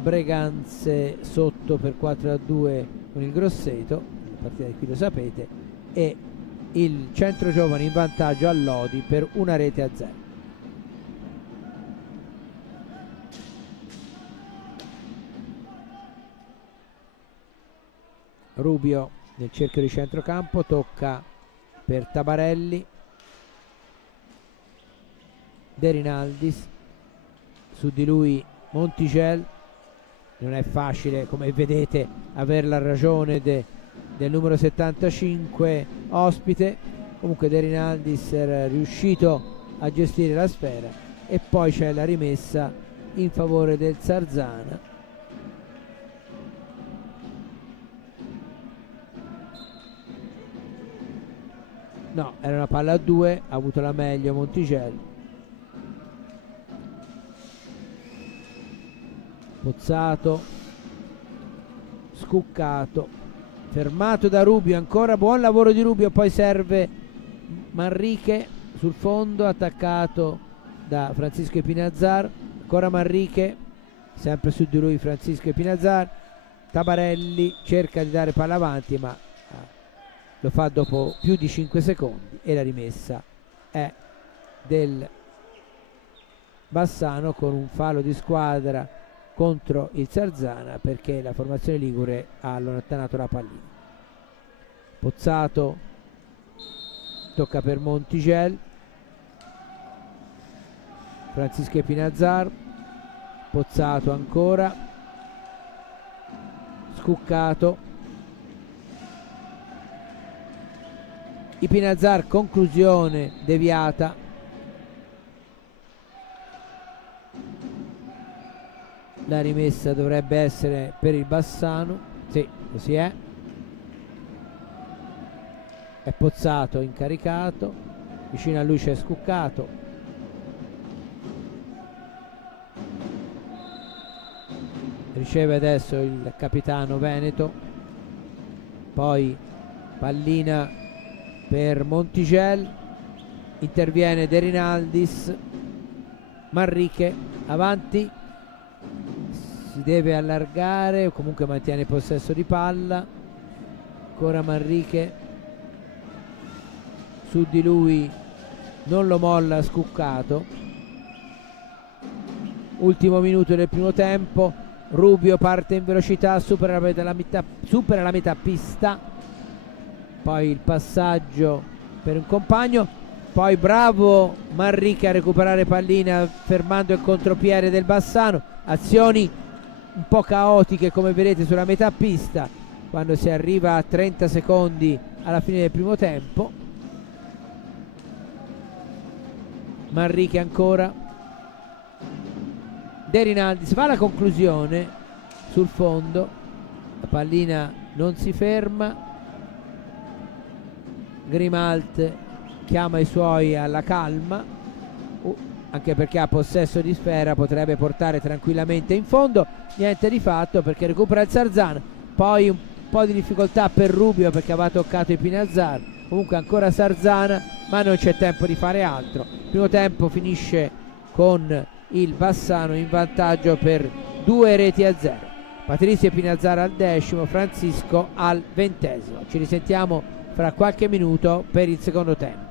Breganze sotto per 4-2 con il Grosseto, la partita di qui lo sapete, e il Centro Giovani in vantaggio a Lodi per 1-0. Rubio nel cerchio di centrocampo, tocca per Tabarelli, De Rinaldis, su di lui Montigel. Non è facile, come vedete, avere la ragione del numero 75 ospite. Comunque De Rinaldis era riuscito a gestire la sfera, e poi c'è la rimessa in favore del Sarzana. No, era una palla a 2, ha avuto la meglio Montigel. Pozzato, Scuccato, fermato da Rubio, ancora buon lavoro di Rubio, poi serve Manrique sul fondo, attaccato da Francisco Epinazzar, ancora Manrique, sempre su di lui Francisco Epinazzar. Tabarelli cerca di dare palla avanti, ma lo fa dopo più di 5 secondi, e la rimessa è del Bassano con un fallo di squadra contro il Sarzana, perché la formazione ligure ha allontanato la pallina. Pozzato, tocca per Montigel, Francisco Epinazzar, Pozzato ancora, Scuccato, Epinazzar, conclusione deviata. La rimessa dovrebbe essere per il Bassano, sì, così è Pozzato incaricato, vicino a lui c'è Scuccato, riceve adesso il capitano veneto, poi pallina per Montigel, interviene De Rinaldis, Manrique avanti, si deve allargare o comunque mantiene il possesso di palla, ancora Manrique, su di lui non lo molla Scuccato. Ultimo minuto del primo tempo, Rubio parte in velocità, supera la metà pista, poi il passaggio per un compagno, poi bravo Manrique a recuperare pallina fermando il contropiede del Bassano. Azioni un po' caotiche, come vedete, sulla metà pista quando si arriva a 30 secondi alla fine del primo tempo. Manrique ancora, De Rinaldis fa la conclusione sul fondo, la pallina non si ferma, Grimalt chiama i suoi alla calma, anche perché ha possesso di sfera, potrebbe portare tranquillamente in fondo. Niente di fatto, perché recupera il Sarzana, poi un po' di difficoltà per Rubio perché aveva toccato i Pinazzar, comunque ancora Sarzana, ma non c'è tempo di fare altro. Il primo tempo finisce con il Bassano in vantaggio per 2-0. Patrizio Pinazzar al 10°, Francisco al 20°. Ci risentiamo fra qualche minuto per il secondo tempo.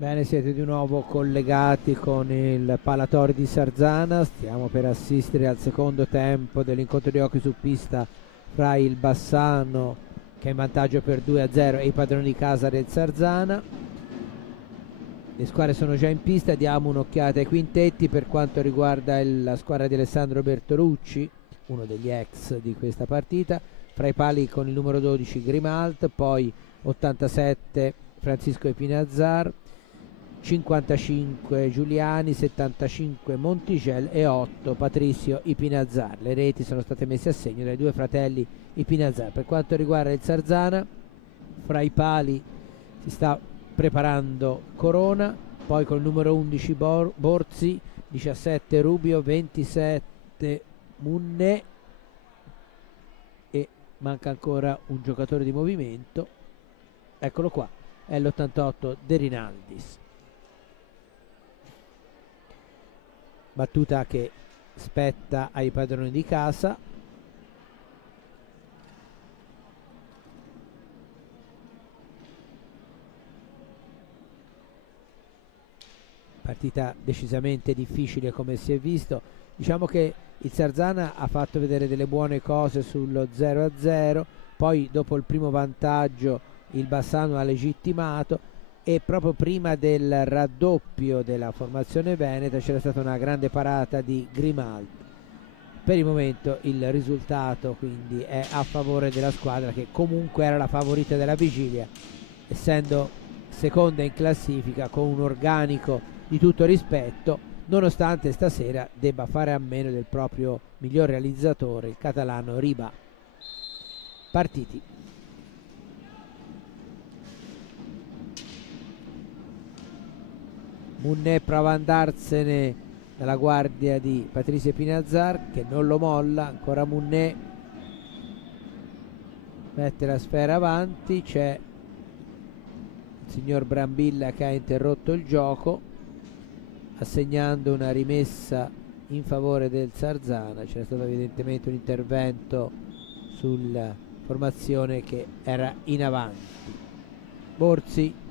Bene, siete di nuovo collegati con il Palatori di Sarzana. Stiamo per assistere al secondo tempo dell'incontro di hockey su pista fra il Bassano, che è in vantaggio per 2-0, e i padroni di casa del Sarzana. Le squadre sono già in pista, diamo un'occhiata ai quintetti. Per quanto riguarda la squadra di Alessandro Bertolucci, uno degli ex di questa partita, fra i pali con il numero 12 Grimalt, poi 87 Francisco Epinazzar, 55 Giuliani, 75 Montigel e 8 Patricio Ipinazzar. Le reti sono state messe a segno dai due fratelli Ipinazzar. Per quanto riguarda il Sarzana, fra i pali si sta preparando Corona, poi col numero 11 Borzi, 17 Rubio, 27 Munne e manca ancora un giocatore di movimento. Eccolo qua, è l'88 De Rinaldis. Battuta che spetta ai padroni di casa. Partita decisamente difficile, come si è visto. Diciamo che il Sarzana ha fatto vedere delle buone cose sullo 0-0, poi dopo il primo vantaggio il Bassano ha legittimato, e proprio prima del raddoppio della formazione veneta c'era stata una grande parata di Grimaldi. Per il momento il risultato quindi è a favore della squadra che comunque era la favorita della vigilia, essendo seconda in classifica con un organico di tutto rispetto, nonostante stasera debba fare a meno del proprio miglior realizzatore, il catalano Riba. Partiti. Munne prova ad andarsene dalla guardia di Patricio Pinazzar, che non lo molla. Ancora Munne, mette la sfera avanti, c'è il signor Brambilla che ha interrotto il gioco assegnando una rimessa in favore del Sarzana. C'è stato evidentemente un intervento sulla formazione che era in avanti. Borzi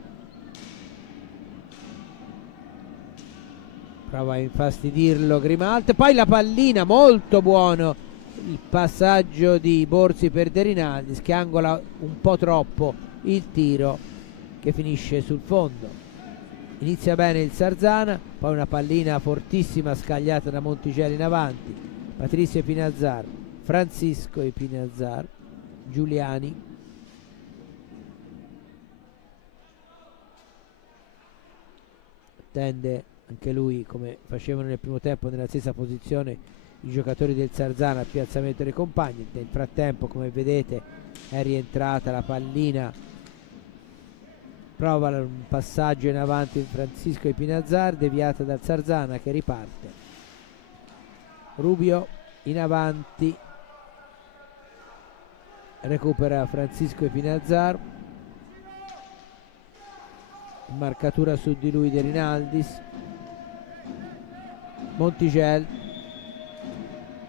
prova a infastidirlo Grimalt, poi la pallina, molto buono il passaggio di Borzi per De Rinaldis, che angola un po' troppo il tiro che finisce sul fondo. Inizia bene il Sarzana, poi una pallina fortissima scagliata da Monticelli in avanti. Patricio Epinazzar, Francisco Epinazzar, Giuliani, tende anche lui, come facevano nel primo tempo, nella stessa posizione i giocatori del Sarzana al piazzamento dei compagni. Nel frattempo, come vedete, è rientrata la pallina, prova un passaggio in avanti Francisco Epinazzar, deviata dal Sarzana che riparte. Rubio in avanti, recupera Francisco Epinazzar, marcatura su di lui De Rinaldis. Montigel,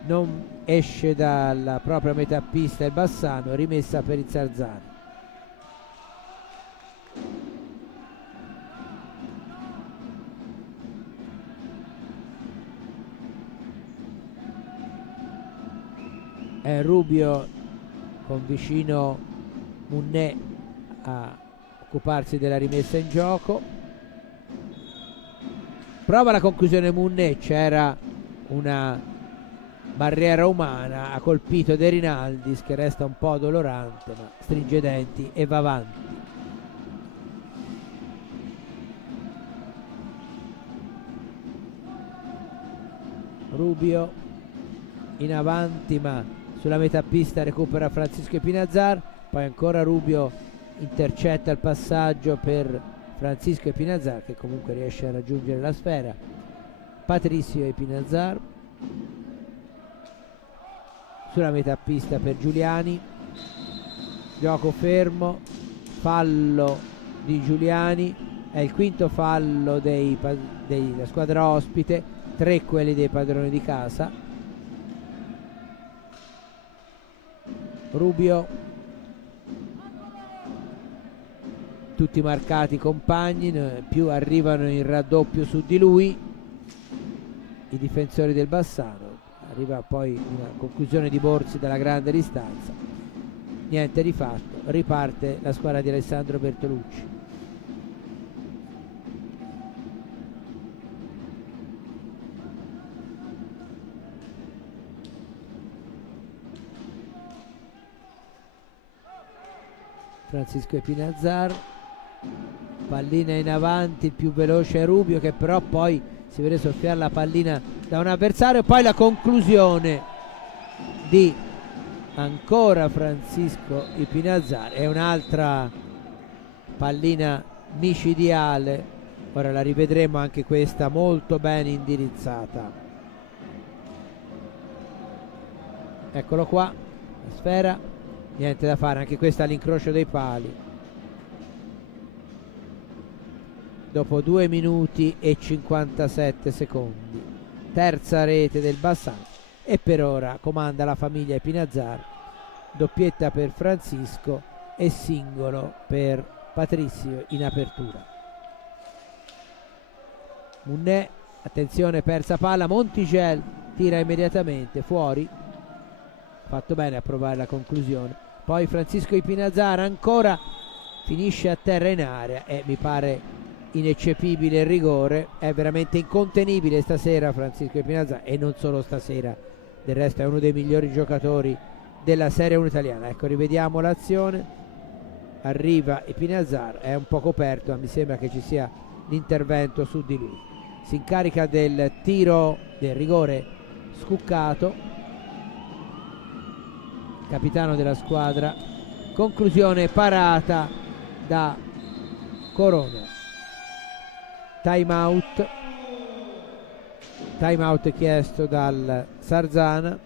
non esce dalla propria metà pista il Bassano, rimessa per il Sarzana. È Rubio con vicino Munne a occuparsi della rimessa in gioco. Prova la conclusione Munne, c'era una barriera umana, ha colpito De Rinaldis che resta un po' dolorante, ma stringe i denti e va avanti. Rubio in avanti, ma sulla metà pista recupera Francisco Epinazzar, poi ancora Rubio intercetta il passaggio per Francisco Epinazzar, che comunque riesce a raggiungere la sfera. Patricio Epinazzar sulla metà pista per Giuliani, gioco fermo, fallo di Giuliani, è il quinto fallo della squadra ospite, 3 quelli dei padroni di casa. Rubio tutti marcati i compagni, più arrivano in raddoppio su di lui i difensori del Bassano. Arriva poi una conclusione di Borzi dalla grande distanza, niente di fatto, riparte la squadra di Alessandro Bertolucci. Francisco Epinazar, pallina in avanti, il più veloce è Rubio, che però poi si vede soffiare la pallina da un avversario. Poi la conclusione di ancora Francisco Epinazar, è un'altra pallina micidiale, ora la rivedremo anche questa, molto bene indirizzata. Eccolo qua, la sfera, niente da fare, anche questa all'incrocio dei pali. Dopo 2 minuti e 57 secondi, terza rete del Bassano, e per ora comanda la famiglia Epinazar, doppietta per Francisco e singolo per Patrizio in apertura. Munné, attenzione, persa palla, Montigel tira immediatamente fuori, fatto bene a provare la conclusione. Poi Francisco Epinazar ancora, finisce a terra in area e mi pare ineccepibile il rigore. È veramente incontenibile stasera Francisco Epinazar, e non solo stasera, del resto è uno dei migliori giocatori della Serie 1 italiana. Ecco, rivediamo l'azione, arriva Epinazar, è un po' coperto, ma mi sembra che ci sia l'intervento su di lui. Si incarica del tiro del rigore Scuccato, capitano della squadra. Conclusione parata da Corona. Time out chiesto dal Sarzana.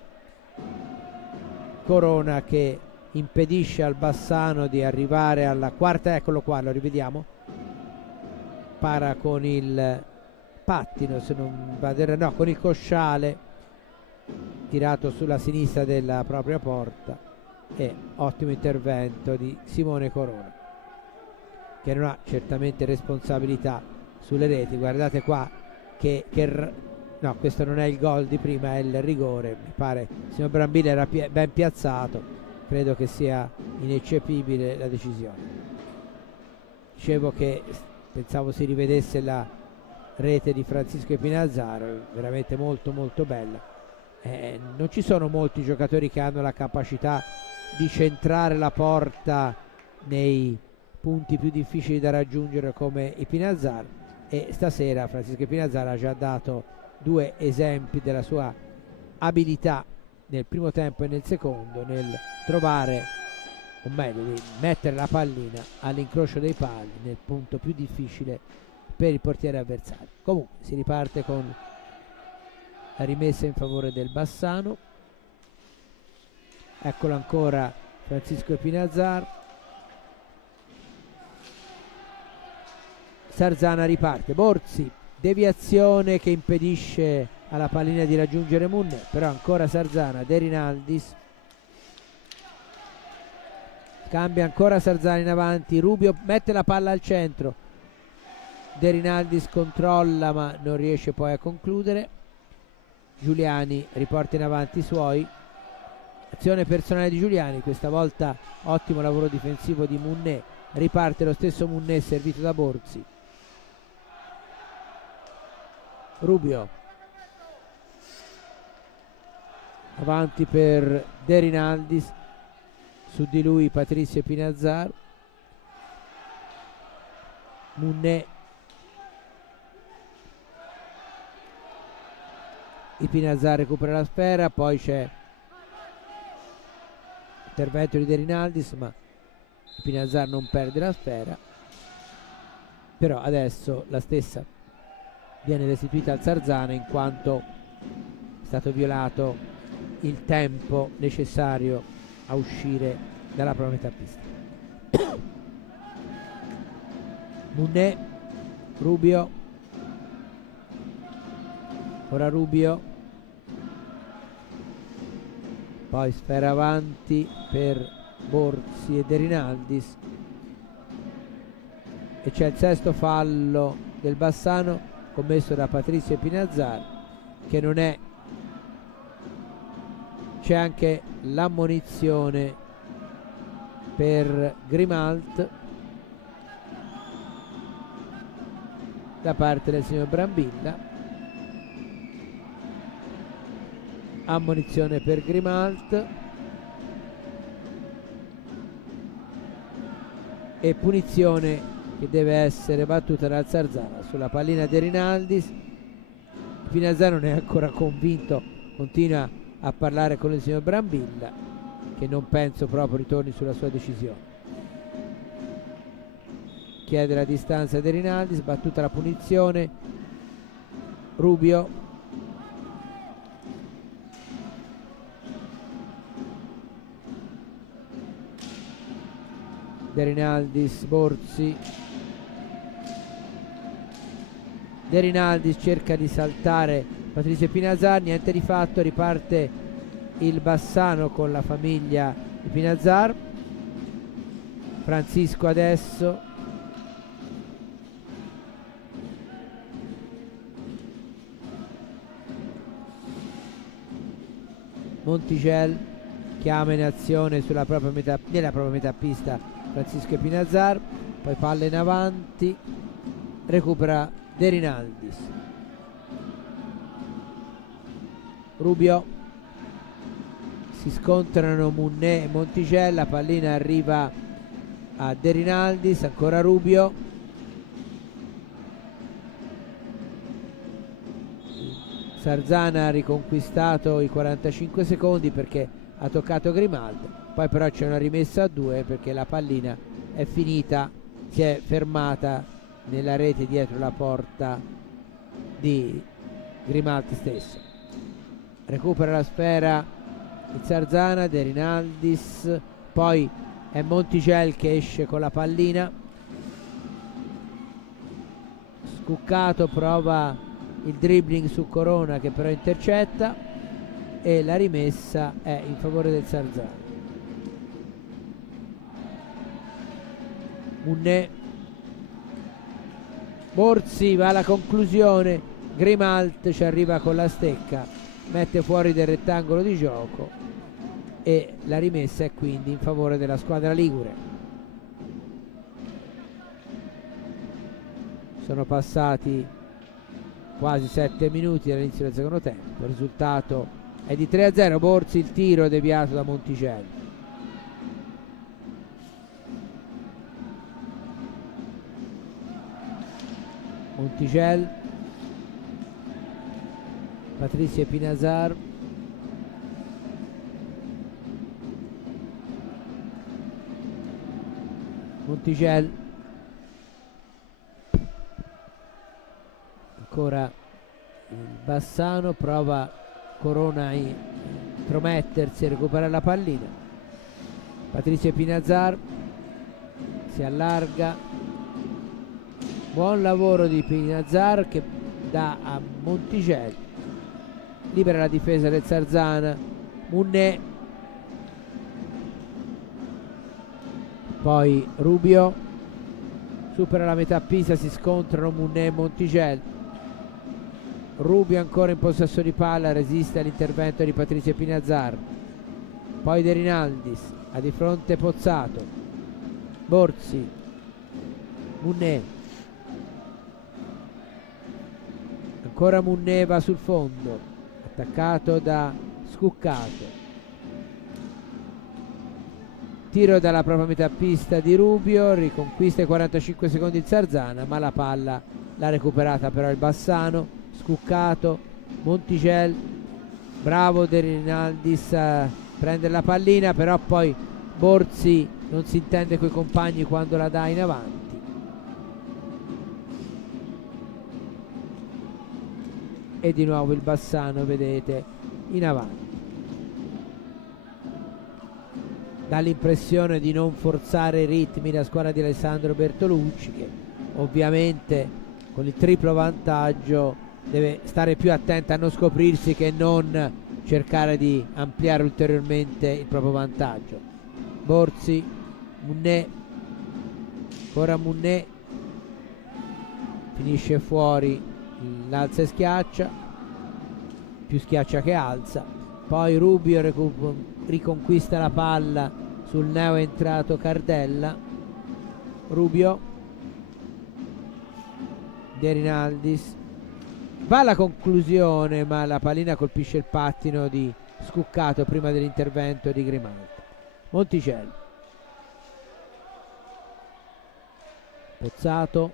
Corona che impedisce al Bassano di arrivare alla quarta, eccolo qua, lo rivediamo, para con il pattino, se non vado, no, con il cosciale tirato sulla sinistra della propria porta, e ottimo intervento di Simone Corona, che non ha certamente responsabilità sulle reti. Guardate qua che no, questo non è il gol di prima, è il rigore, mi pare il signor Brambilla era ben piazzato, credo che sia ineccepibile la decisione. Dicevo che pensavo si rivedesse la rete di Francisco Epinazar, veramente molto molto bella. Non ci sono molti giocatori che hanno la capacità di centrare la porta nei punti più difficili da raggiungere come Epinazar, e stasera Francisco Epinazar ha già dato 2 esempi della sua abilità nel primo tempo e nel secondo nel trovare, o meglio di mettere la pallina all'incrocio dei pali nel punto più difficile per il portiere avversario. Comunque si riparte con la rimessa in favore del Bassano. Eccolo ancora Francisco Epinazar. Sarzana riparte, Borzi, deviazione che impedisce alla pallina di raggiungere Munné, però ancora Sarzana, De Rinaldis, cambia ancora Sarzana in avanti, Rubio mette la palla al centro, De Rinaldis controlla ma non riesce poi a concludere. Giuliani riporta in avanti i suoi, azione personale di Giuliani, questa volta ottimo lavoro difensivo di Munné, riparte lo stesso Munné servito da Borzi. Rubio avanti per De Rinaldis, su di lui Patrizio Epinazar, Munné, Epinazar recupera la sfera, poi c'è intervento di De Rinaldis ma Epinazar non perde la sfera, però adesso la stessa viene restituita al Sarzana in quanto è stato violato il tempo necessario a uscire dalla propria metà pista. Munné, Rubio, ora Rubio, poi sfera avanti per Borzi e De Rinaldis, e c'è il sesto fallo del Bassano commesso da Patrizio Pinazzar, che non è, c'è anche l'ammonizione per Grimalt da parte del signor Brambilla. Ammonizione per Grimalt e punizione che deve essere battuta dal Zarzana sulla pallina di Rinaldis. Pinazzar non è ancora convinto, continua a parlare con il signor Brambilla, che non penso proprio ritorni sulla sua decisione. Chiede la distanza di Rinaldis, battuta la punizione. Rubio, De Rinaldis, Borzi. De Rinaldis cerca di saltare Patrizio Pinazzar, niente di fatto, riparte il Bassano con la famiglia di Pinazzar. Francisco adesso, Montigel chiama in azione nella propria metà pista Francisco Pinazzar, poi palla in avanti, recupera De Rinaldis. Rubio, si scontrano Munné e Montigel, la pallina arriva a De Rinaldis, ancora Rubio, Zarzana ha riconquistato i 45 secondi perché ha toccato Grimaldo, poi però c'è una rimessa a 2 perché la pallina è finita, si è fermata nella rete dietro la porta di Grimaldo stesso. Recupera la sfera il Zarzana, De Rinaldis, poi è Montigel che esce con la pallina. Scuccato prova il dribbling su Corona che però intercetta e la rimessa è in favore del Zarzana. Munné, Borzi va alla conclusione, Grimalt ci arriva con la stecca, mette fuori del rettangolo di gioco e la rimessa è quindi in favore della squadra ligure. Sono passati quasi 7 minuti dall'inizio del secondo tempo, il risultato è di 3-0. Borzi, il tiro deviato da Monticelli. Monticelli, Patrizio Pinazzar, Monticelli, ancora il Bassano, prova Corona a intromettersi e recuperare la pallina. Patrizio Pinazzar si allarga, buon lavoro di Pinazzar che dà a Monticelli, libera la difesa del Zarzana. Munné, poi Rubio, supera la metà pista, si scontrano Munné e Monticelli. Rubio ancora in possesso di palla, resiste all'intervento di Patrizio Pinazzar, poi De Rinaldis, ha di fronte Pozzato, Borzi, Munné, ancora Munné va sul fondo, attaccato da Scuccato, tiro dalla propria metà pista di Rubio, riconquista i 45 secondi il Zarzana, ma la palla l'ha recuperata però il Bassano. Scuccato, Montigel, bravo De Rinaldis a prendere la pallina, però poi Borzi non si intende coi compagni quando la dà in avanti. E di nuovo il Bassano, vedete, in avanti. Dà l'impressione di non forzare i ritmi la squadra di Alessandro Bertolucci, che ovviamente con il triplo vantaggio deve stare più attenta a non scoprirsi che non cercare di ampliare ulteriormente il proprio vantaggio. Borzi, Munné, ancora Munné, finisce fuori l'alza e schiaccia, più schiaccia che alza. Poi Rubio riconquista la palla sul neo entrato Cardella. Rubio, De Rinaldis, va alla conclusione, ma la pallina colpisce il pattino di Scuccato prima dell'intervento di Grimaldi. Monticello, Pozzato,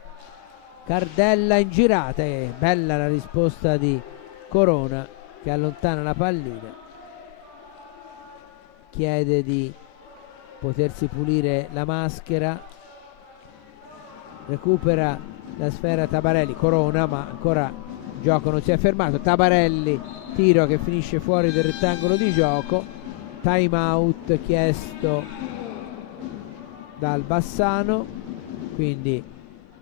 Cardella in girata, e bella la risposta di Corona che allontana la pallina, chiede di potersi pulire la maschera, recupera la sfera Tabarelli. Corona, ma ancora il gioco non si è fermato. Tabarelli, tiro che finisce fuori del rettangolo di gioco. Time out chiesto dal Bassano, quindi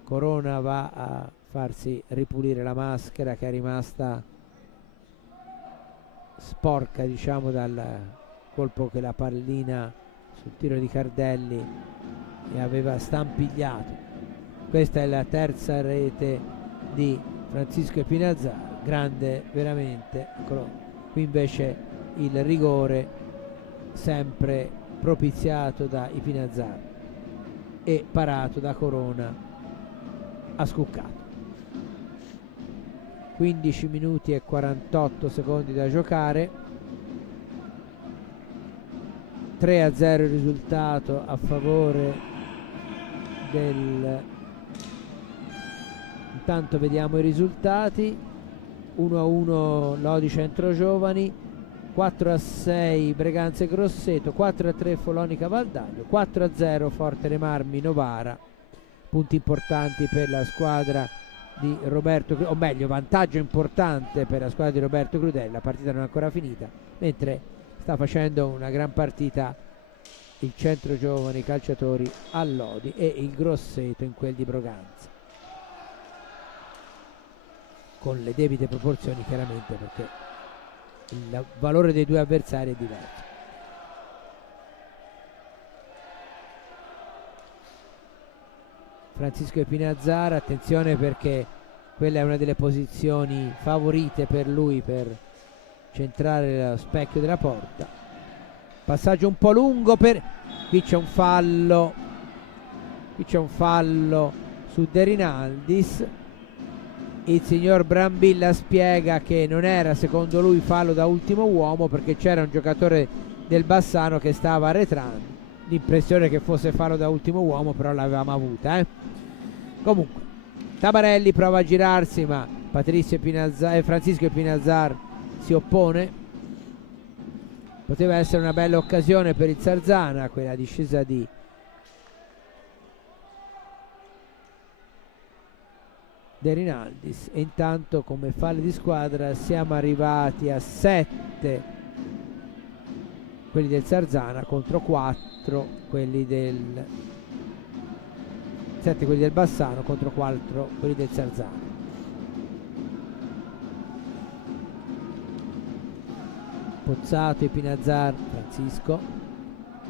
Corona va a farsi ripulire la maschera che è rimasta sporca, diciamo, dal colpo che la pallina sul tiro di Cardelli e aveva stampigliato. Questa è la terza rete di Francisco Pinazzaro, grande veramente. Qui invece il rigore sempre propiziato da Pinazzaro e parato da Corona a Scuccato. 15 minuti e 48 secondi da giocare, 3-0 il risultato a favore del... Intanto vediamo i risultati: 1-1 Lodi Centrogiovani, 4-6 Breganze Grosseto, 4-3 Folonica Valdaglio, 4-0 Forte dei Marmi Novara. Punti importanti per la squadra di Roberto, o meglio vantaggio importante per la squadra di Roberto Crudeli. La partita non è ancora finita, mentre sta facendo una gran partita il Centrogiovani Calciatori a Lodi e il Grosseto in quel di Broganza, con le debite proporzioni chiaramente, perché il valore dei due avversari è diverso. Francisco Pinazzara, attenzione perché quella è una delle posizioni favorite per lui per centrare lo specchio della porta. Passaggio un po' lungo per... qui c'è un fallo su De Rinaldis. Il signor Brambilla spiega che non era secondo lui fallo da ultimo uomo perché c'era un giocatore del Bassano che stava arretrando. L'impressione che fosse fallo da ultimo uomo però l'avevamo avuta, Comunque Tabarelli prova a girarsi, ma Francisco Pinazzar si oppone. Poteva essere una bella occasione per il Sarzana quella discesa di De Rinaldis, e intanto come falli di squadra siamo arrivati a 7 quelli del Sarzana contro 4 quelli del 7 quelli del Bassano contro 4 quelli del Sarzana. Pozzato e Pinazzar, Francisco,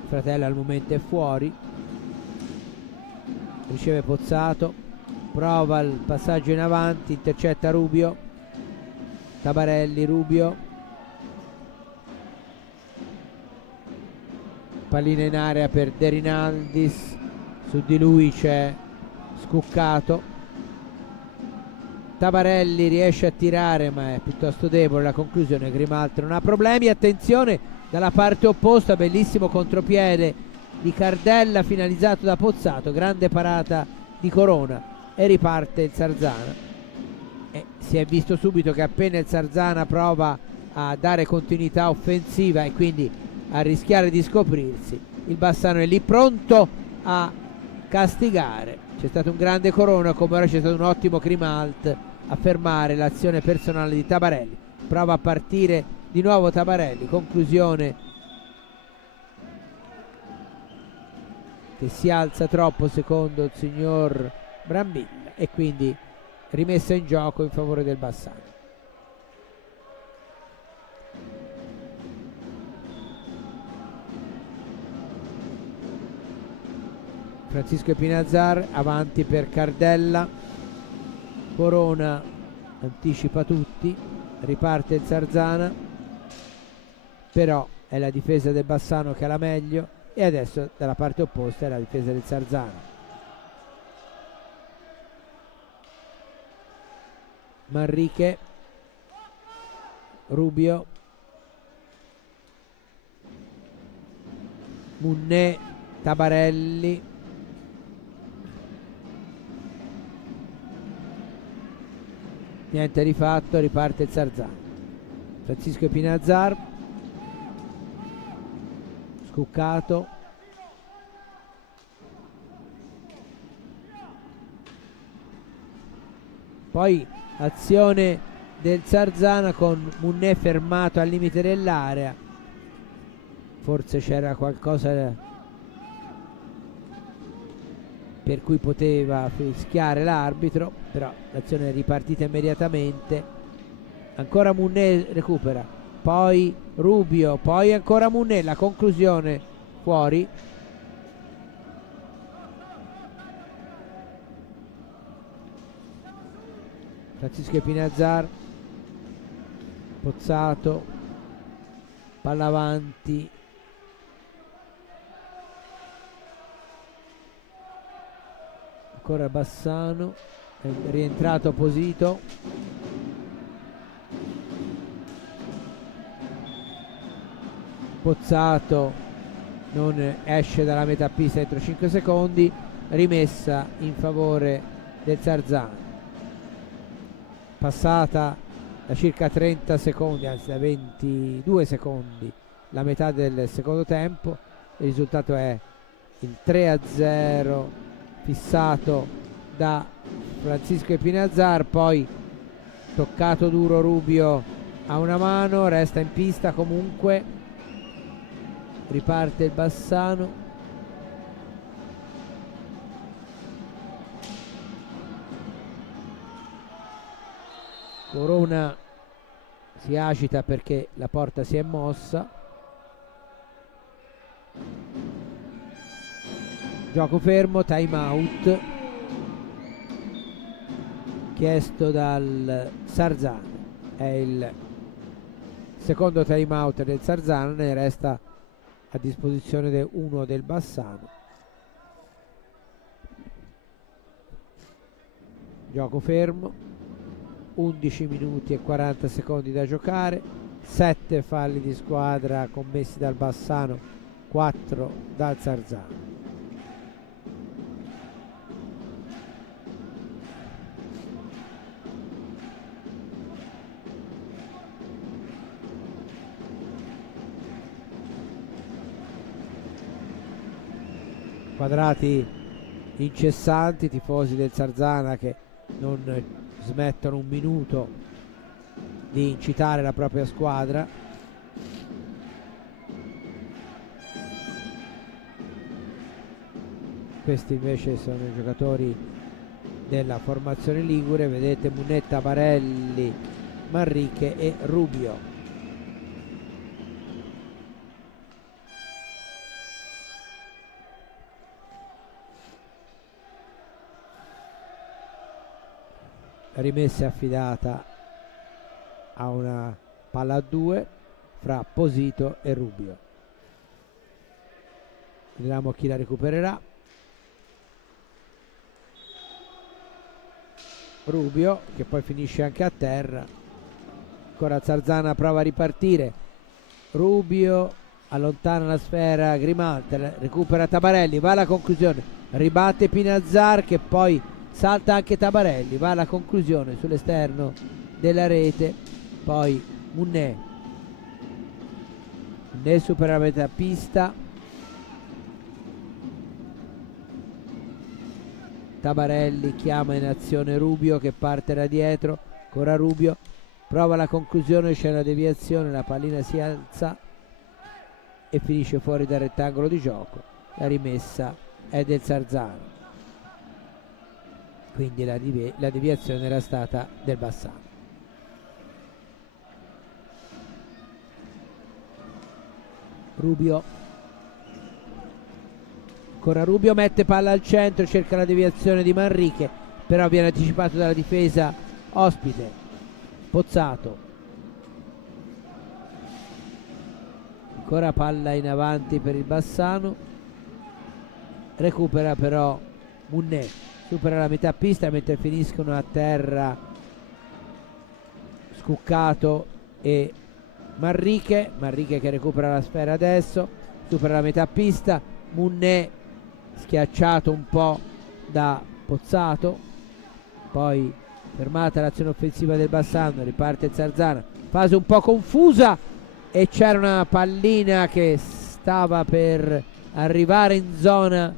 il fratello al momento è fuori, riceve Pozzato, prova il passaggio in avanti, intercetta Rubio, Tabarelli, Rubio, pallina in area per De Rinaldis, su di lui c'è Scuccato, Tabarelli riesce a tirare ma è piuttosto debole, la conclusione Grimaldi non ha problemi. Attenzione dalla parte opposta, bellissimo contropiede di Cardella finalizzato da Pozzato, grande parata di Corona e riparte il Sarzana. E si è visto subito che appena il Sarzana prova a dare continuità offensiva e quindi a rischiare di scoprirsi, il Bassano è lì pronto a castigare. C'è stato un grande Corona, come ora c'è stato un ottimo Grimaldi a fermare l'azione personale di Tabarelli. Prova a partire di nuovo Tabarelli, conclusione che si alza troppo secondo il signor Brambilla e quindi rimessa in gioco in favore del Bassano. Francisco Pinazzar avanti per Cardella, Corona anticipa tutti, riparte il Sarzana, però è la difesa del Bassano che ha la meglio, e adesso dalla parte opposta è la difesa del Sarzana. Manrique, Rubio, Munné, Tabarelli, niente di fatto, riparte il Sarzana. Francisco Epinazar, Scuccato, poi azione del Sarzana con Munné fermato al limite dell'area, forse c'era qualcosa per cui poteva fischiare l'arbitro, però l'azione è ripartita immediatamente. Ancora Munné recupera, poi Rubio, poi ancora Munné, la conclusione fuori. Francisco Epinazar, Pozzato, palla avanti, ancora Bassano, è rientrato Posito, Pozzato non esce dalla metà pista entro 5 secondi, rimessa in favore del Sarzana, passata da circa 30 secondi, anzi da 22 secondi la metà del secondo tempo. Il risultato è il 3-0 fissato da Francisco Epinazar, poi toccato duro Rubio a una mano, resta in pista comunque, riparte il Bassano. Corona si agita perché la porta si è mossa. Gioco fermo, time out chiesto dal Sarzana. È il secondo time out del Sarzana, ne resta a disposizione uno del Bassano. Gioco fermo, 11 minuti e 40 secondi da giocare, 7 falli di squadra commessi dal Bassano, 4 dal Sarzana. Quadrati incessanti, tifosi del Sarzana che non smettono un minuto di incitare la propria squadra. Questi invece sono i giocatori della formazione ligure, vedete Munetta, Barelli, Manrique e Rubio. Rimessa affidata a una palla a due fra Posito e Rubio. Vediamo chi la recupererà. Rubio, che poi finisce anche a terra. Ancora Sarzana prova a ripartire. Rubio allontana la sfera, Grimalt recupera Tabarelli, va alla conclusione, ribatte Pinazzar che poi salta anche Tabarelli, va alla conclusione sull'esterno della rete, poi Munné supera la metà pista, Tabarelli chiama in azione Rubio che parte da dietro, ancora Rubio prova la conclusione, c'è una deviazione, la pallina si alza e finisce fuori dal rettangolo di gioco, la rimessa è del Sarzana. Quindi la deviazione era stata del Bassano. Rubio, ancora Rubio, mette palla al centro, cerca la deviazione di Manrique, però viene anticipato dalla difesa ospite. Pozzato, ancora palla in avanti per il Bassano, recupera però Munné, supera la metà pista mentre finiscono a terra Scuccato e Manrique che recupera la sfera adesso, supera la metà pista, Munné schiacciato un po' da Pozzato, poi fermata l'azione offensiva del Bassano, riparte Zarzana, fase un po' confusa e c'era una pallina che stava per arrivare in zona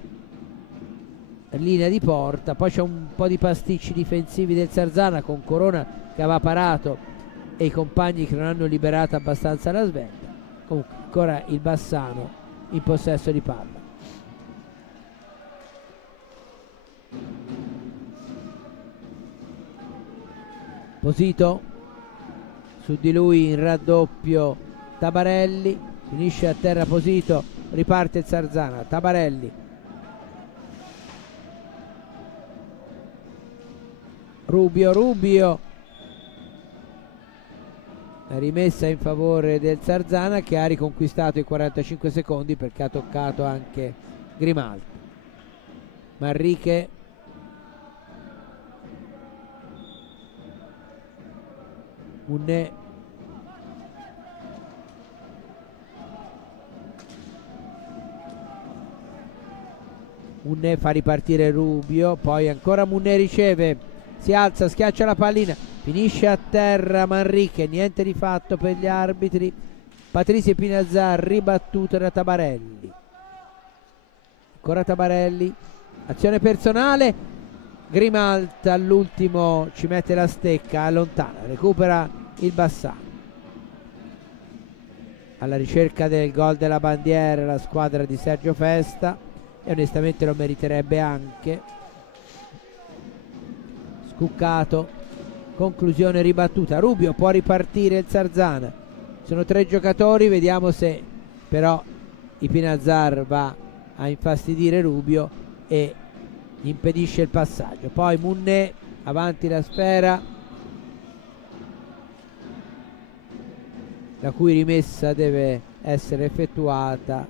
linea di porta, poi c'è un po' di pasticci difensivi del Zarzana con Corona che aveva parato e i compagni che non hanno liberato abbastanza la svelta. Comunque ancora il Bassano in possesso di palla. Posito, su di lui in raddoppio Tabarelli, finisce a terra Posito, riparte Zarzana, Tabarelli, Rubio, la rimessa in favore del Zarzana che ha riconquistato i 45 secondi perché ha toccato anche Grimaldi. Manrique, Munné, Munné fa ripartire Rubio, poi ancora Munné riceve, si alza, schiaccia la pallina, finisce a terra Manrique, niente di fatto per gli arbitri. Patrizio Pinazzar ribattuto da Tabarelli, ancora Tabarelli, azione personale, Grimalt all'ultimo ci mette la stecca, allontana, recupera il Bassano. Alla ricerca del gol della bandiera la squadra di Sergio Festa e onestamente lo meriterebbe anche. Scuccato, conclusione ribattuta, Rubio, può ripartire il Zarzana, sono 3 giocatori, vediamo se però Pinazzar va a infastidire Rubio e gli impedisce il passaggio. Poi Munné, avanti la sfera, la cui rimessa deve essere effettuata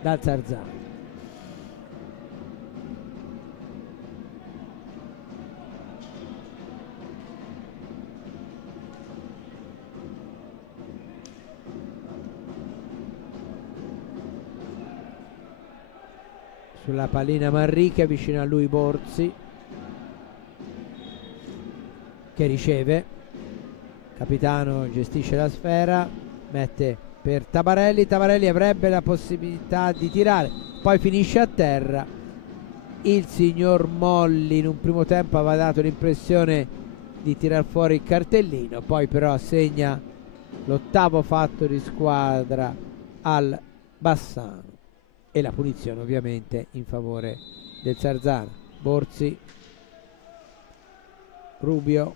dal Zarzana. Sulla pallina Manrique, vicino a lui Borzi che riceve, capitano gestisce la sfera, mette per Tabarelli, Tabarelli avrebbe la possibilità di tirare, poi finisce a terra. Il signor Molli in un primo tempo aveva dato l'impressione di tirar fuori il cartellino, poi però segna l'8º fatto di squadra al Bassano e la punizione ovviamente in favore del Zarzana. Borzi, Rubio,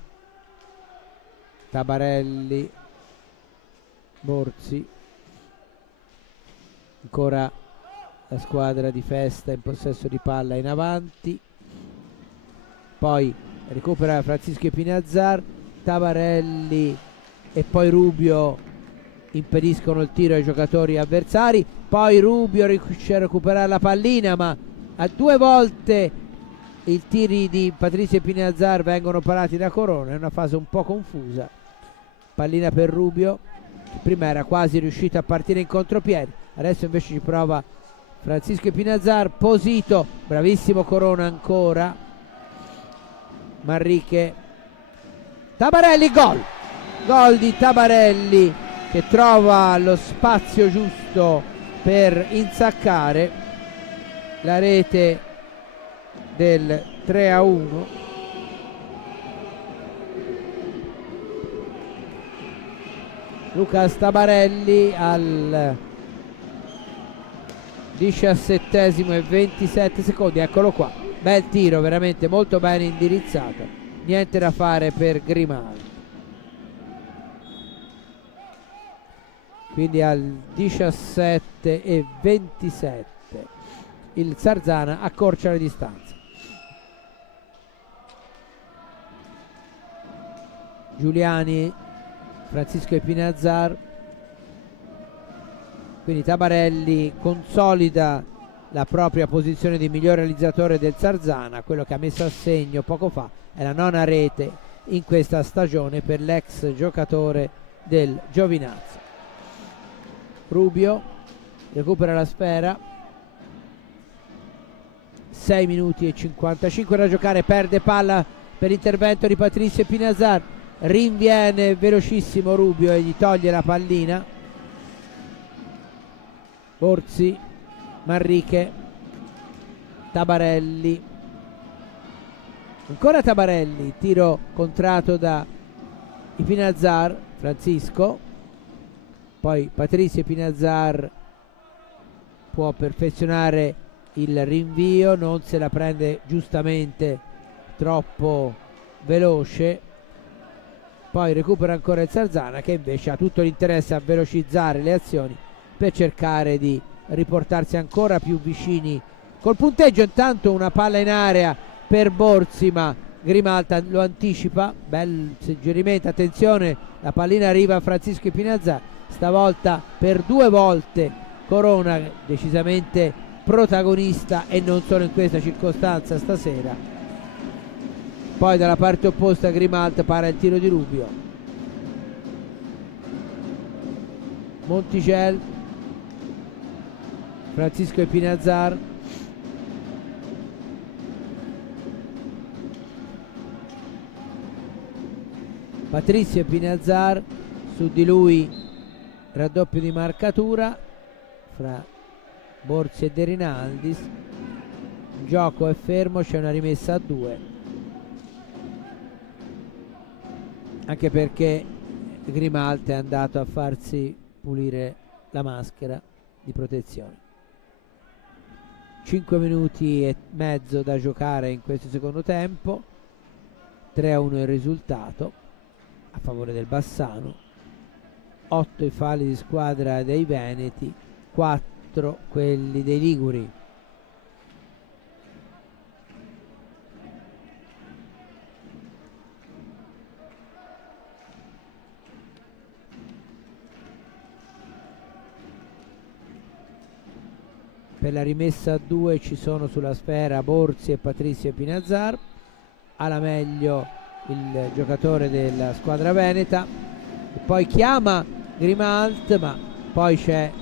Tabarelli, Borzi, ancora la squadra di Festa in possesso di palla in avanti, poi recupera Francisco Pinazzar, Tabarelli e poi Rubio impediscono il tiro ai giocatori avversari, poi Rubio riesce a recuperare la pallina ma a 2 volte i tiri di Patrizio Pinazzar vengono parati da Corona, è una fase un po' confusa. Pallina per Rubio, che prima era quasi riuscito a partire in contropiede, adesso invece ci prova Francisco Pinazzar. Posito, bravissimo Corona ancora, Manrique, Tabarelli, gol di Tabarelli che trova lo spazio giusto per insaccare la rete del 3-1. Lucas Tabarelli al 17° e 27 secondi, eccolo qua, bel tiro, veramente molto bene indirizzato, niente da fare per Grimaldi. Quindi al 17 e 27 il Sarzana accorcia le distanze. Giuliani, Francisco Epinazar, quindi Tabarelli consolida la propria posizione di miglior realizzatore del Sarzana. Quello che ha messo a segno poco fa è la 9ª rete in questa stagione per l'ex giocatore del Giovinazzo. Rubio recupera la sfera, 6 minuti e 55 da giocare, perde palla per intervento di Patrizio Epinazar, rinviene velocissimo Rubio e gli toglie la pallina. Borzi, Manrique, Tabarelli, ancora Tabarelli, tiro contratto da Epinazar, Francisco, poi Patrizio Epinazar può perfezionare il rinvio, non se la prende giustamente troppo veloce, poi recupera ancora il Sarzana che invece ha tutto l'interesse a velocizzare le azioni per cercare di riportarsi ancora più vicini col punteggio. Intanto una palla in area per Borzi, ma Grimalta lo anticipa, bel suggerimento, attenzione, la pallina arriva a Francisco Epinazar, stavolta per 2 volte Corona decisamente protagonista e non solo in questa circostanza stasera. Poi dalla parte opposta Grimalta para il tiro di Rubio. Monticelli, Francisco Epinazar, Patrizio Epinazar, su di lui raddoppio di marcatura fra Borzi e De Rinaldis, il gioco è fermo, c'è una rimessa a 2, anche perché Grimalta è andato a farsi pulire la maschera di protezione. 5 minuti e mezzo da giocare in questo secondo tempo, 3-1 il risultato a favore del Bassano, 8 i falli di squadra dei Veneti, 4 quelli dei Liguri. Per la rimessa a 2 ci sono sulla sfera Borzi e Patrizio Epinazar, alla meglio il giocatore della squadra veneta, e poi chiama Grimalt, ma poi c'è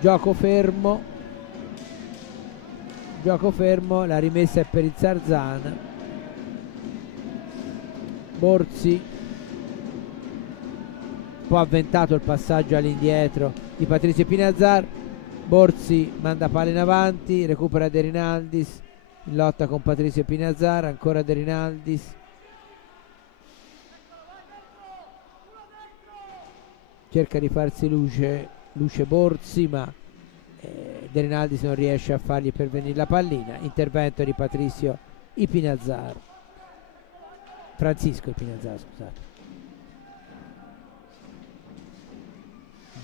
gioco fermo, la rimessa è per il Sarzana. Borzi, un po' avventato il passaggio all'indietro di Patrizio Epinazar, Borzi manda palla in avanti, recupera De Rinaldis in lotta con Patrizio Epinazar, ancora De Rinaldis, cerca di farsi luce Borzi, ma De Rinaldis non riesce a fargli pervenire la pallina. Intervento di Patrizio Epinazar, Francisco Epinazar, scusate.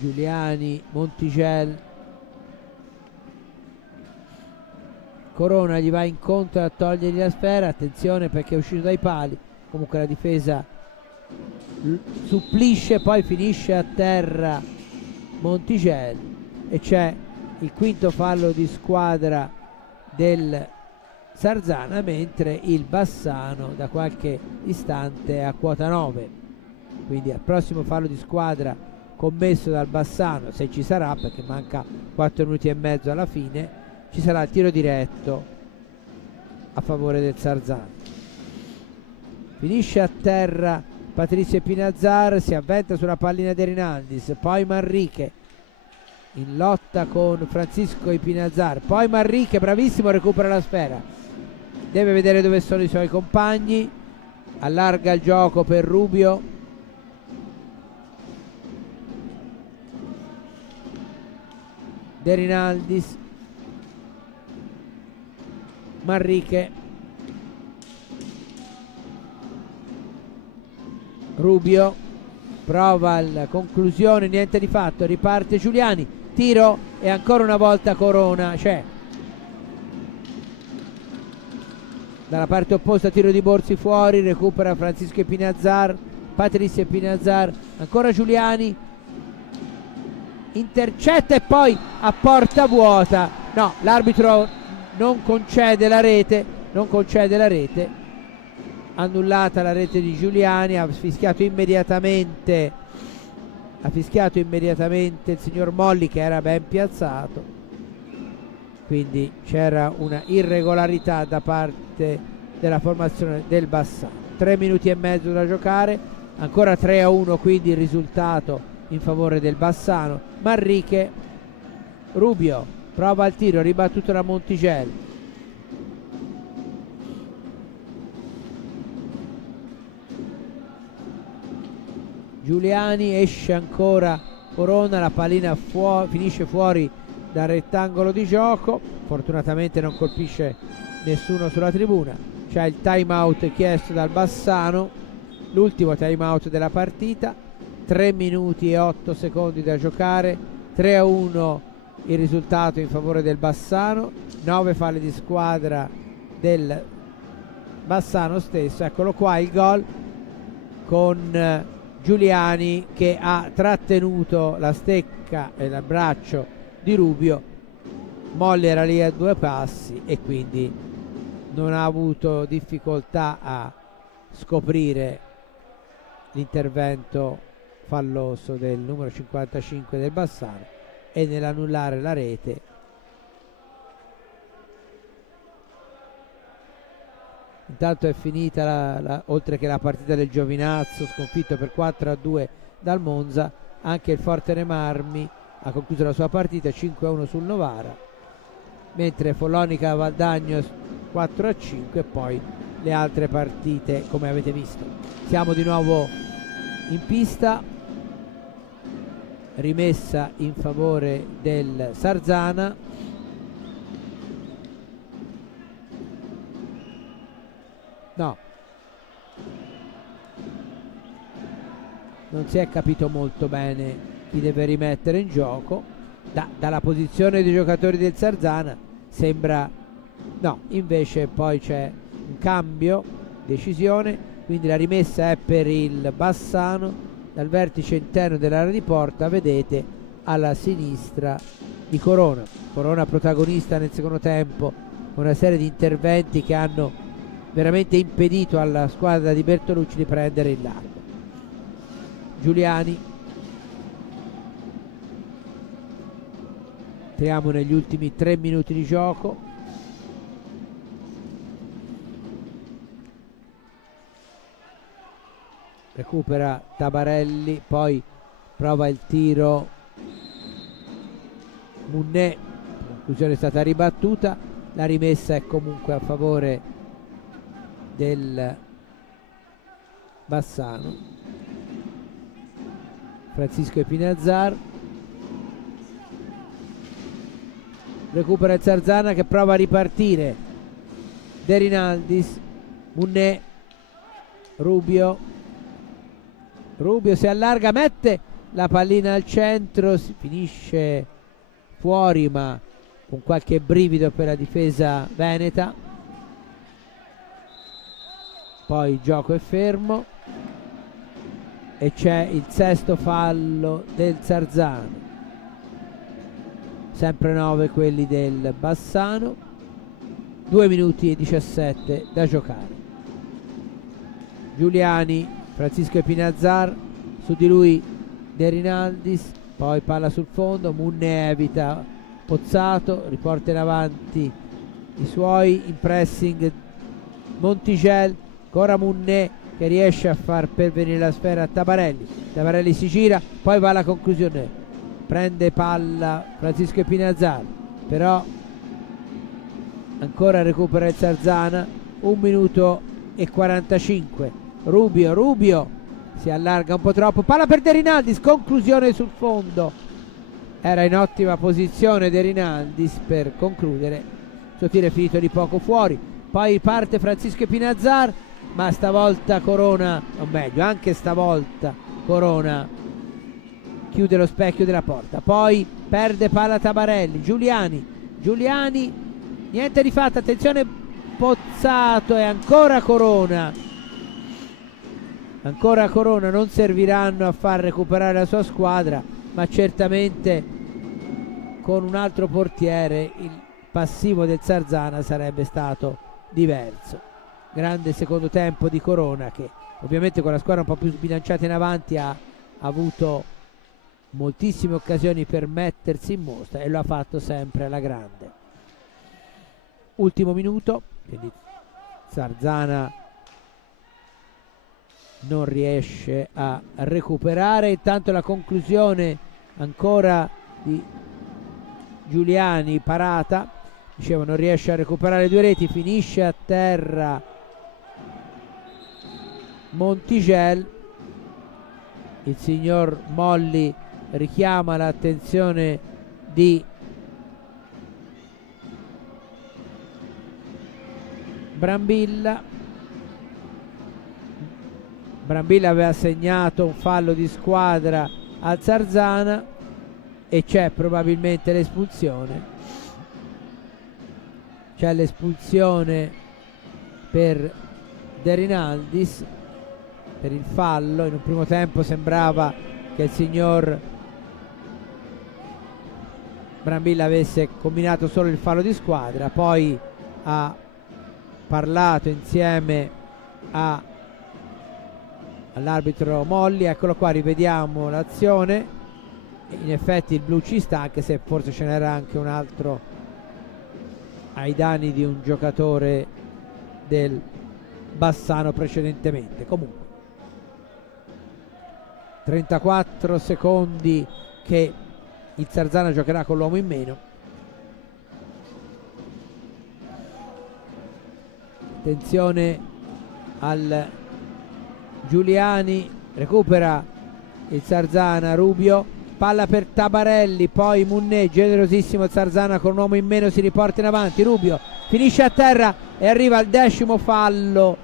Giuliani, Monticelli, Corona gli va incontro a togliergli la sfera, attenzione perché è uscito dai pali, comunque la difesa supplisce, poi finisce a terra Monticelli e c'è il quinto fallo di squadra del Sarzana, mentre il Bassano da qualche istante è a quota 9, quindi al prossimo fallo di squadra commesso dal Bassano, se ci sarà, perché manca 4 minuti e mezzo alla fine, ci sarà il tiro diretto a favore del Sarzana. Finisce a terra Patrizio Epinazar, si avventa sulla pallina di Rinaldis, poi Manrique in lotta con Francisco Epinazar, poi Manrique bravissimo, recupera la sfera, deve vedere dove sono i suoi compagni, allarga il gioco per Rubio, De Rinaldis, Manrique, Rubio prova la conclusione, niente di fatto, riparte Giuliani, tiro e ancora una volta Corona c'è. Dalla parte opposta tiro di Borsi fuori, recupera Francisco Espinazzar, Patrizia Espinazzar, ancora Giuliani, intercetta e poi a porta vuota. No, l'arbitro non concede la rete, annullata la rete di Giuliani, ha fischiato immediatamente il signor Molli, che era ben piazzato, quindi c'era una irregolarità da parte della formazione del Bassano. 3 minuti e mezzo da giocare, ancora 3-1 quindi il risultato in favore del Bassano. Manrique, Rubio prova il tiro, ribattuto da Montigelli, Giuliani, esce ancora Corona, la pallina finisce fuori dal rettangolo di gioco, fortunatamente non colpisce nessuno sulla tribuna. C'è il time out chiesto dal Bassano, l'ultimo time out della partita, 3 minuti e 8 secondi da giocare, 3-1 il risultato in favore del Bassano, 9 falli di squadra del Bassano stesso. Eccolo qua il gol con Giuliani che ha trattenuto la stecca e l'abbraccio di Rubio. Molli era lì a 2 passi e quindi non ha avuto difficoltà a scoprire l'intervento falloso del numero 55 del Bassano e nell'annullare la rete. Intanto è finita oltre che la partita del Giovinazzo, sconfitto per 4-2 dal Monza, anche il Fortere Marmi ha concluso la sua partita 5-1 sul Novara, mentre Follonica Valdagno 4-5 e poi le altre partite come avete visto. Siamo di nuovo in pista, rimessa in favore del Sarzana. No, non si è capito molto bene chi deve rimettere in gioco. Dalla posizione dei giocatori del Sarzana sembra no, invece poi c'è un cambio, decisione, quindi la rimessa è per il Bassano dal vertice interno dell'area di porta, vedete alla sinistra di Corona. Corona protagonista nel secondo tempo con una serie di interventi che hanno veramente impedito alla squadra di Bertolucci di prendere il largo. Giuliani, entriamo negli ultimi 3 minuti di gioco. Recupera Tabarelli, poi prova il tiro Munné, la conclusione è stata ribattuta, la rimessa è comunque a favore del Bassano. Francisco Espinazzar, recupera il Sarzana che prova a ripartire, De Rinaldis, Munné, Rubio si allarga, mette la pallina al centro, si finisce fuori ma con qualche brivido per la difesa veneta. Poi il gioco è fermo e c'è il sesto fallo del Sarzano, sempre 9 quelli del Bassano. 2 minuti e 17 da giocare. Giuliani, Francisco Espinazzar, su di lui De Rinaldis, poi palla sul fondo, Munné evita Pozzato, riporta in avanti i suoi, in pressing Montigel, ancora Munné che riesce a far pervenire la sfera a Tabarelli si gira, poi va alla conclusione, prende palla Francisco Espinazzar, però ancora recupera il Sarzana. 1 minuto e 45. Rubio si allarga un po' troppo, palla per De Rinaldis, conclusione sul fondo, era in ottima posizione De Rinaldis per concludere, il suo tiro è finito di poco fuori. Poi parte Francisco Espinazzar, ma stavolta Corona, o meglio anche stavolta Corona chiude lo specchio della porta. Poi perde palla Tabarelli, Giuliani, niente di fatto, attenzione, Pozzato e ancora Corona, non serviranno a far recuperare la sua squadra, ma certamente con un altro portiere il passivo del Sarzana sarebbe stato diverso. Grande secondo tempo di Corona, che ovviamente con la squadra un po' più sbilanciata in avanti ha avuto moltissime occasioni per mettersi in mostra e lo ha fatto sempre alla grande. Ultimo minuto, quindi Sarzana non riesce a recuperare. Intanto la conclusione ancora di Giuliani, parata, dicevo, non riesce a recuperare 2 reti, finisce a terra Montigel. Il signor Molli richiama l'attenzione di Brambilla. Brambilla aveva segnato un fallo di squadra al Sarzana e c'è probabilmente l'espulsione. C'è l'espulsione per De Rinaldis per il fallo. In un primo tempo sembrava che il signor Brambilla avesse combinato solo il fallo di squadra, poi ha parlato insieme all'arbitro Molli. Eccolo qua, rivediamo l'azione. In effetti il blu ci sta, anche se forse ce n'era anche un altro ai danni di un giocatore del Bassano precedentemente. Comunque 34 secondi che il Sarzana giocherà con l'uomo in meno. Attenzione al Giuliani, recupera il Sarzana, Rubio, palla per Tabarelli, poi Munné, generosissimo Sarzana con un uomo in meno, si riporta in avanti, Rubio finisce a terra e arriva al 10° fallo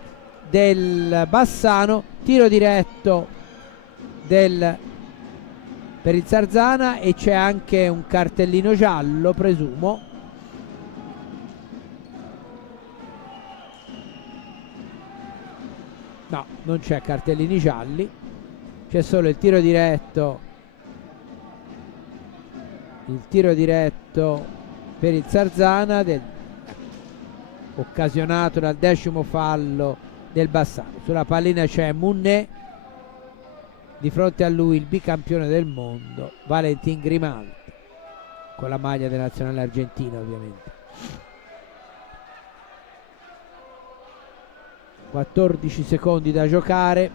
del Bassano. Tiro diretto per il Sarzana e c'è anche un cartellino giallo, presumo. No, non c'è cartellini gialli, c'è solo il tiro diretto per il Sarzana, occasionato dal 10° fallo del Bassano. Sulla pallina c'è Munné, di fronte a lui il bicampione del mondo Valentin Grimaldi, con la maglia della nazionale argentina ovviamente. 14 secondi da giocare.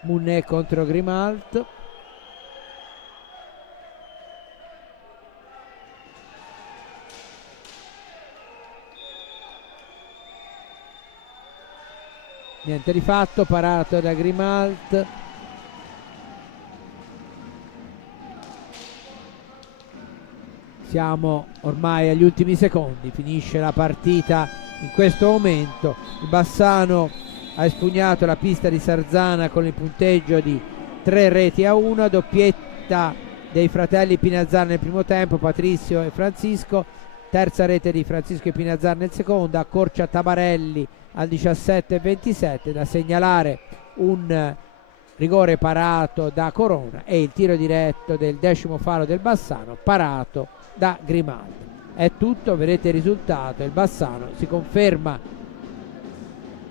Munné contro Grimalt. Niente di fatto, parato da Grimalt. Siamo ormai agli ultimi secondi, finisce la partita in questo momento. Il Bassano ha espugnato la pista di Sarzana con il punteggio di 3-1, doppietta dei fratelli Pinazzar nel primo tempo, Patrizio e Francisco, terza rete di Francisco e Pinazzar nel secondo, accorcia Tabarelli al 17-27, da segnalare un rigore parato da Corona e il tiro diretto del 10° fallo del Bassano, parato da Grimaldi. È tutto, vedete il risultato, il Bassano si conferma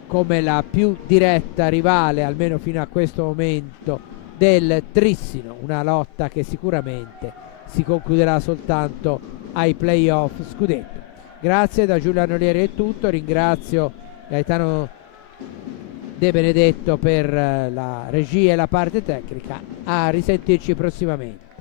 come la più diretta rivale, almeno fino a questo momento, del Trissino, una lotta che sicuramente si concluderà soltanto ai playoff scudetto. Grazie, da Giuliano Lieri è tutto, ringrazio Gaetano De Benedetto per la regia e la parte tecnica. A risentirci prossimamente.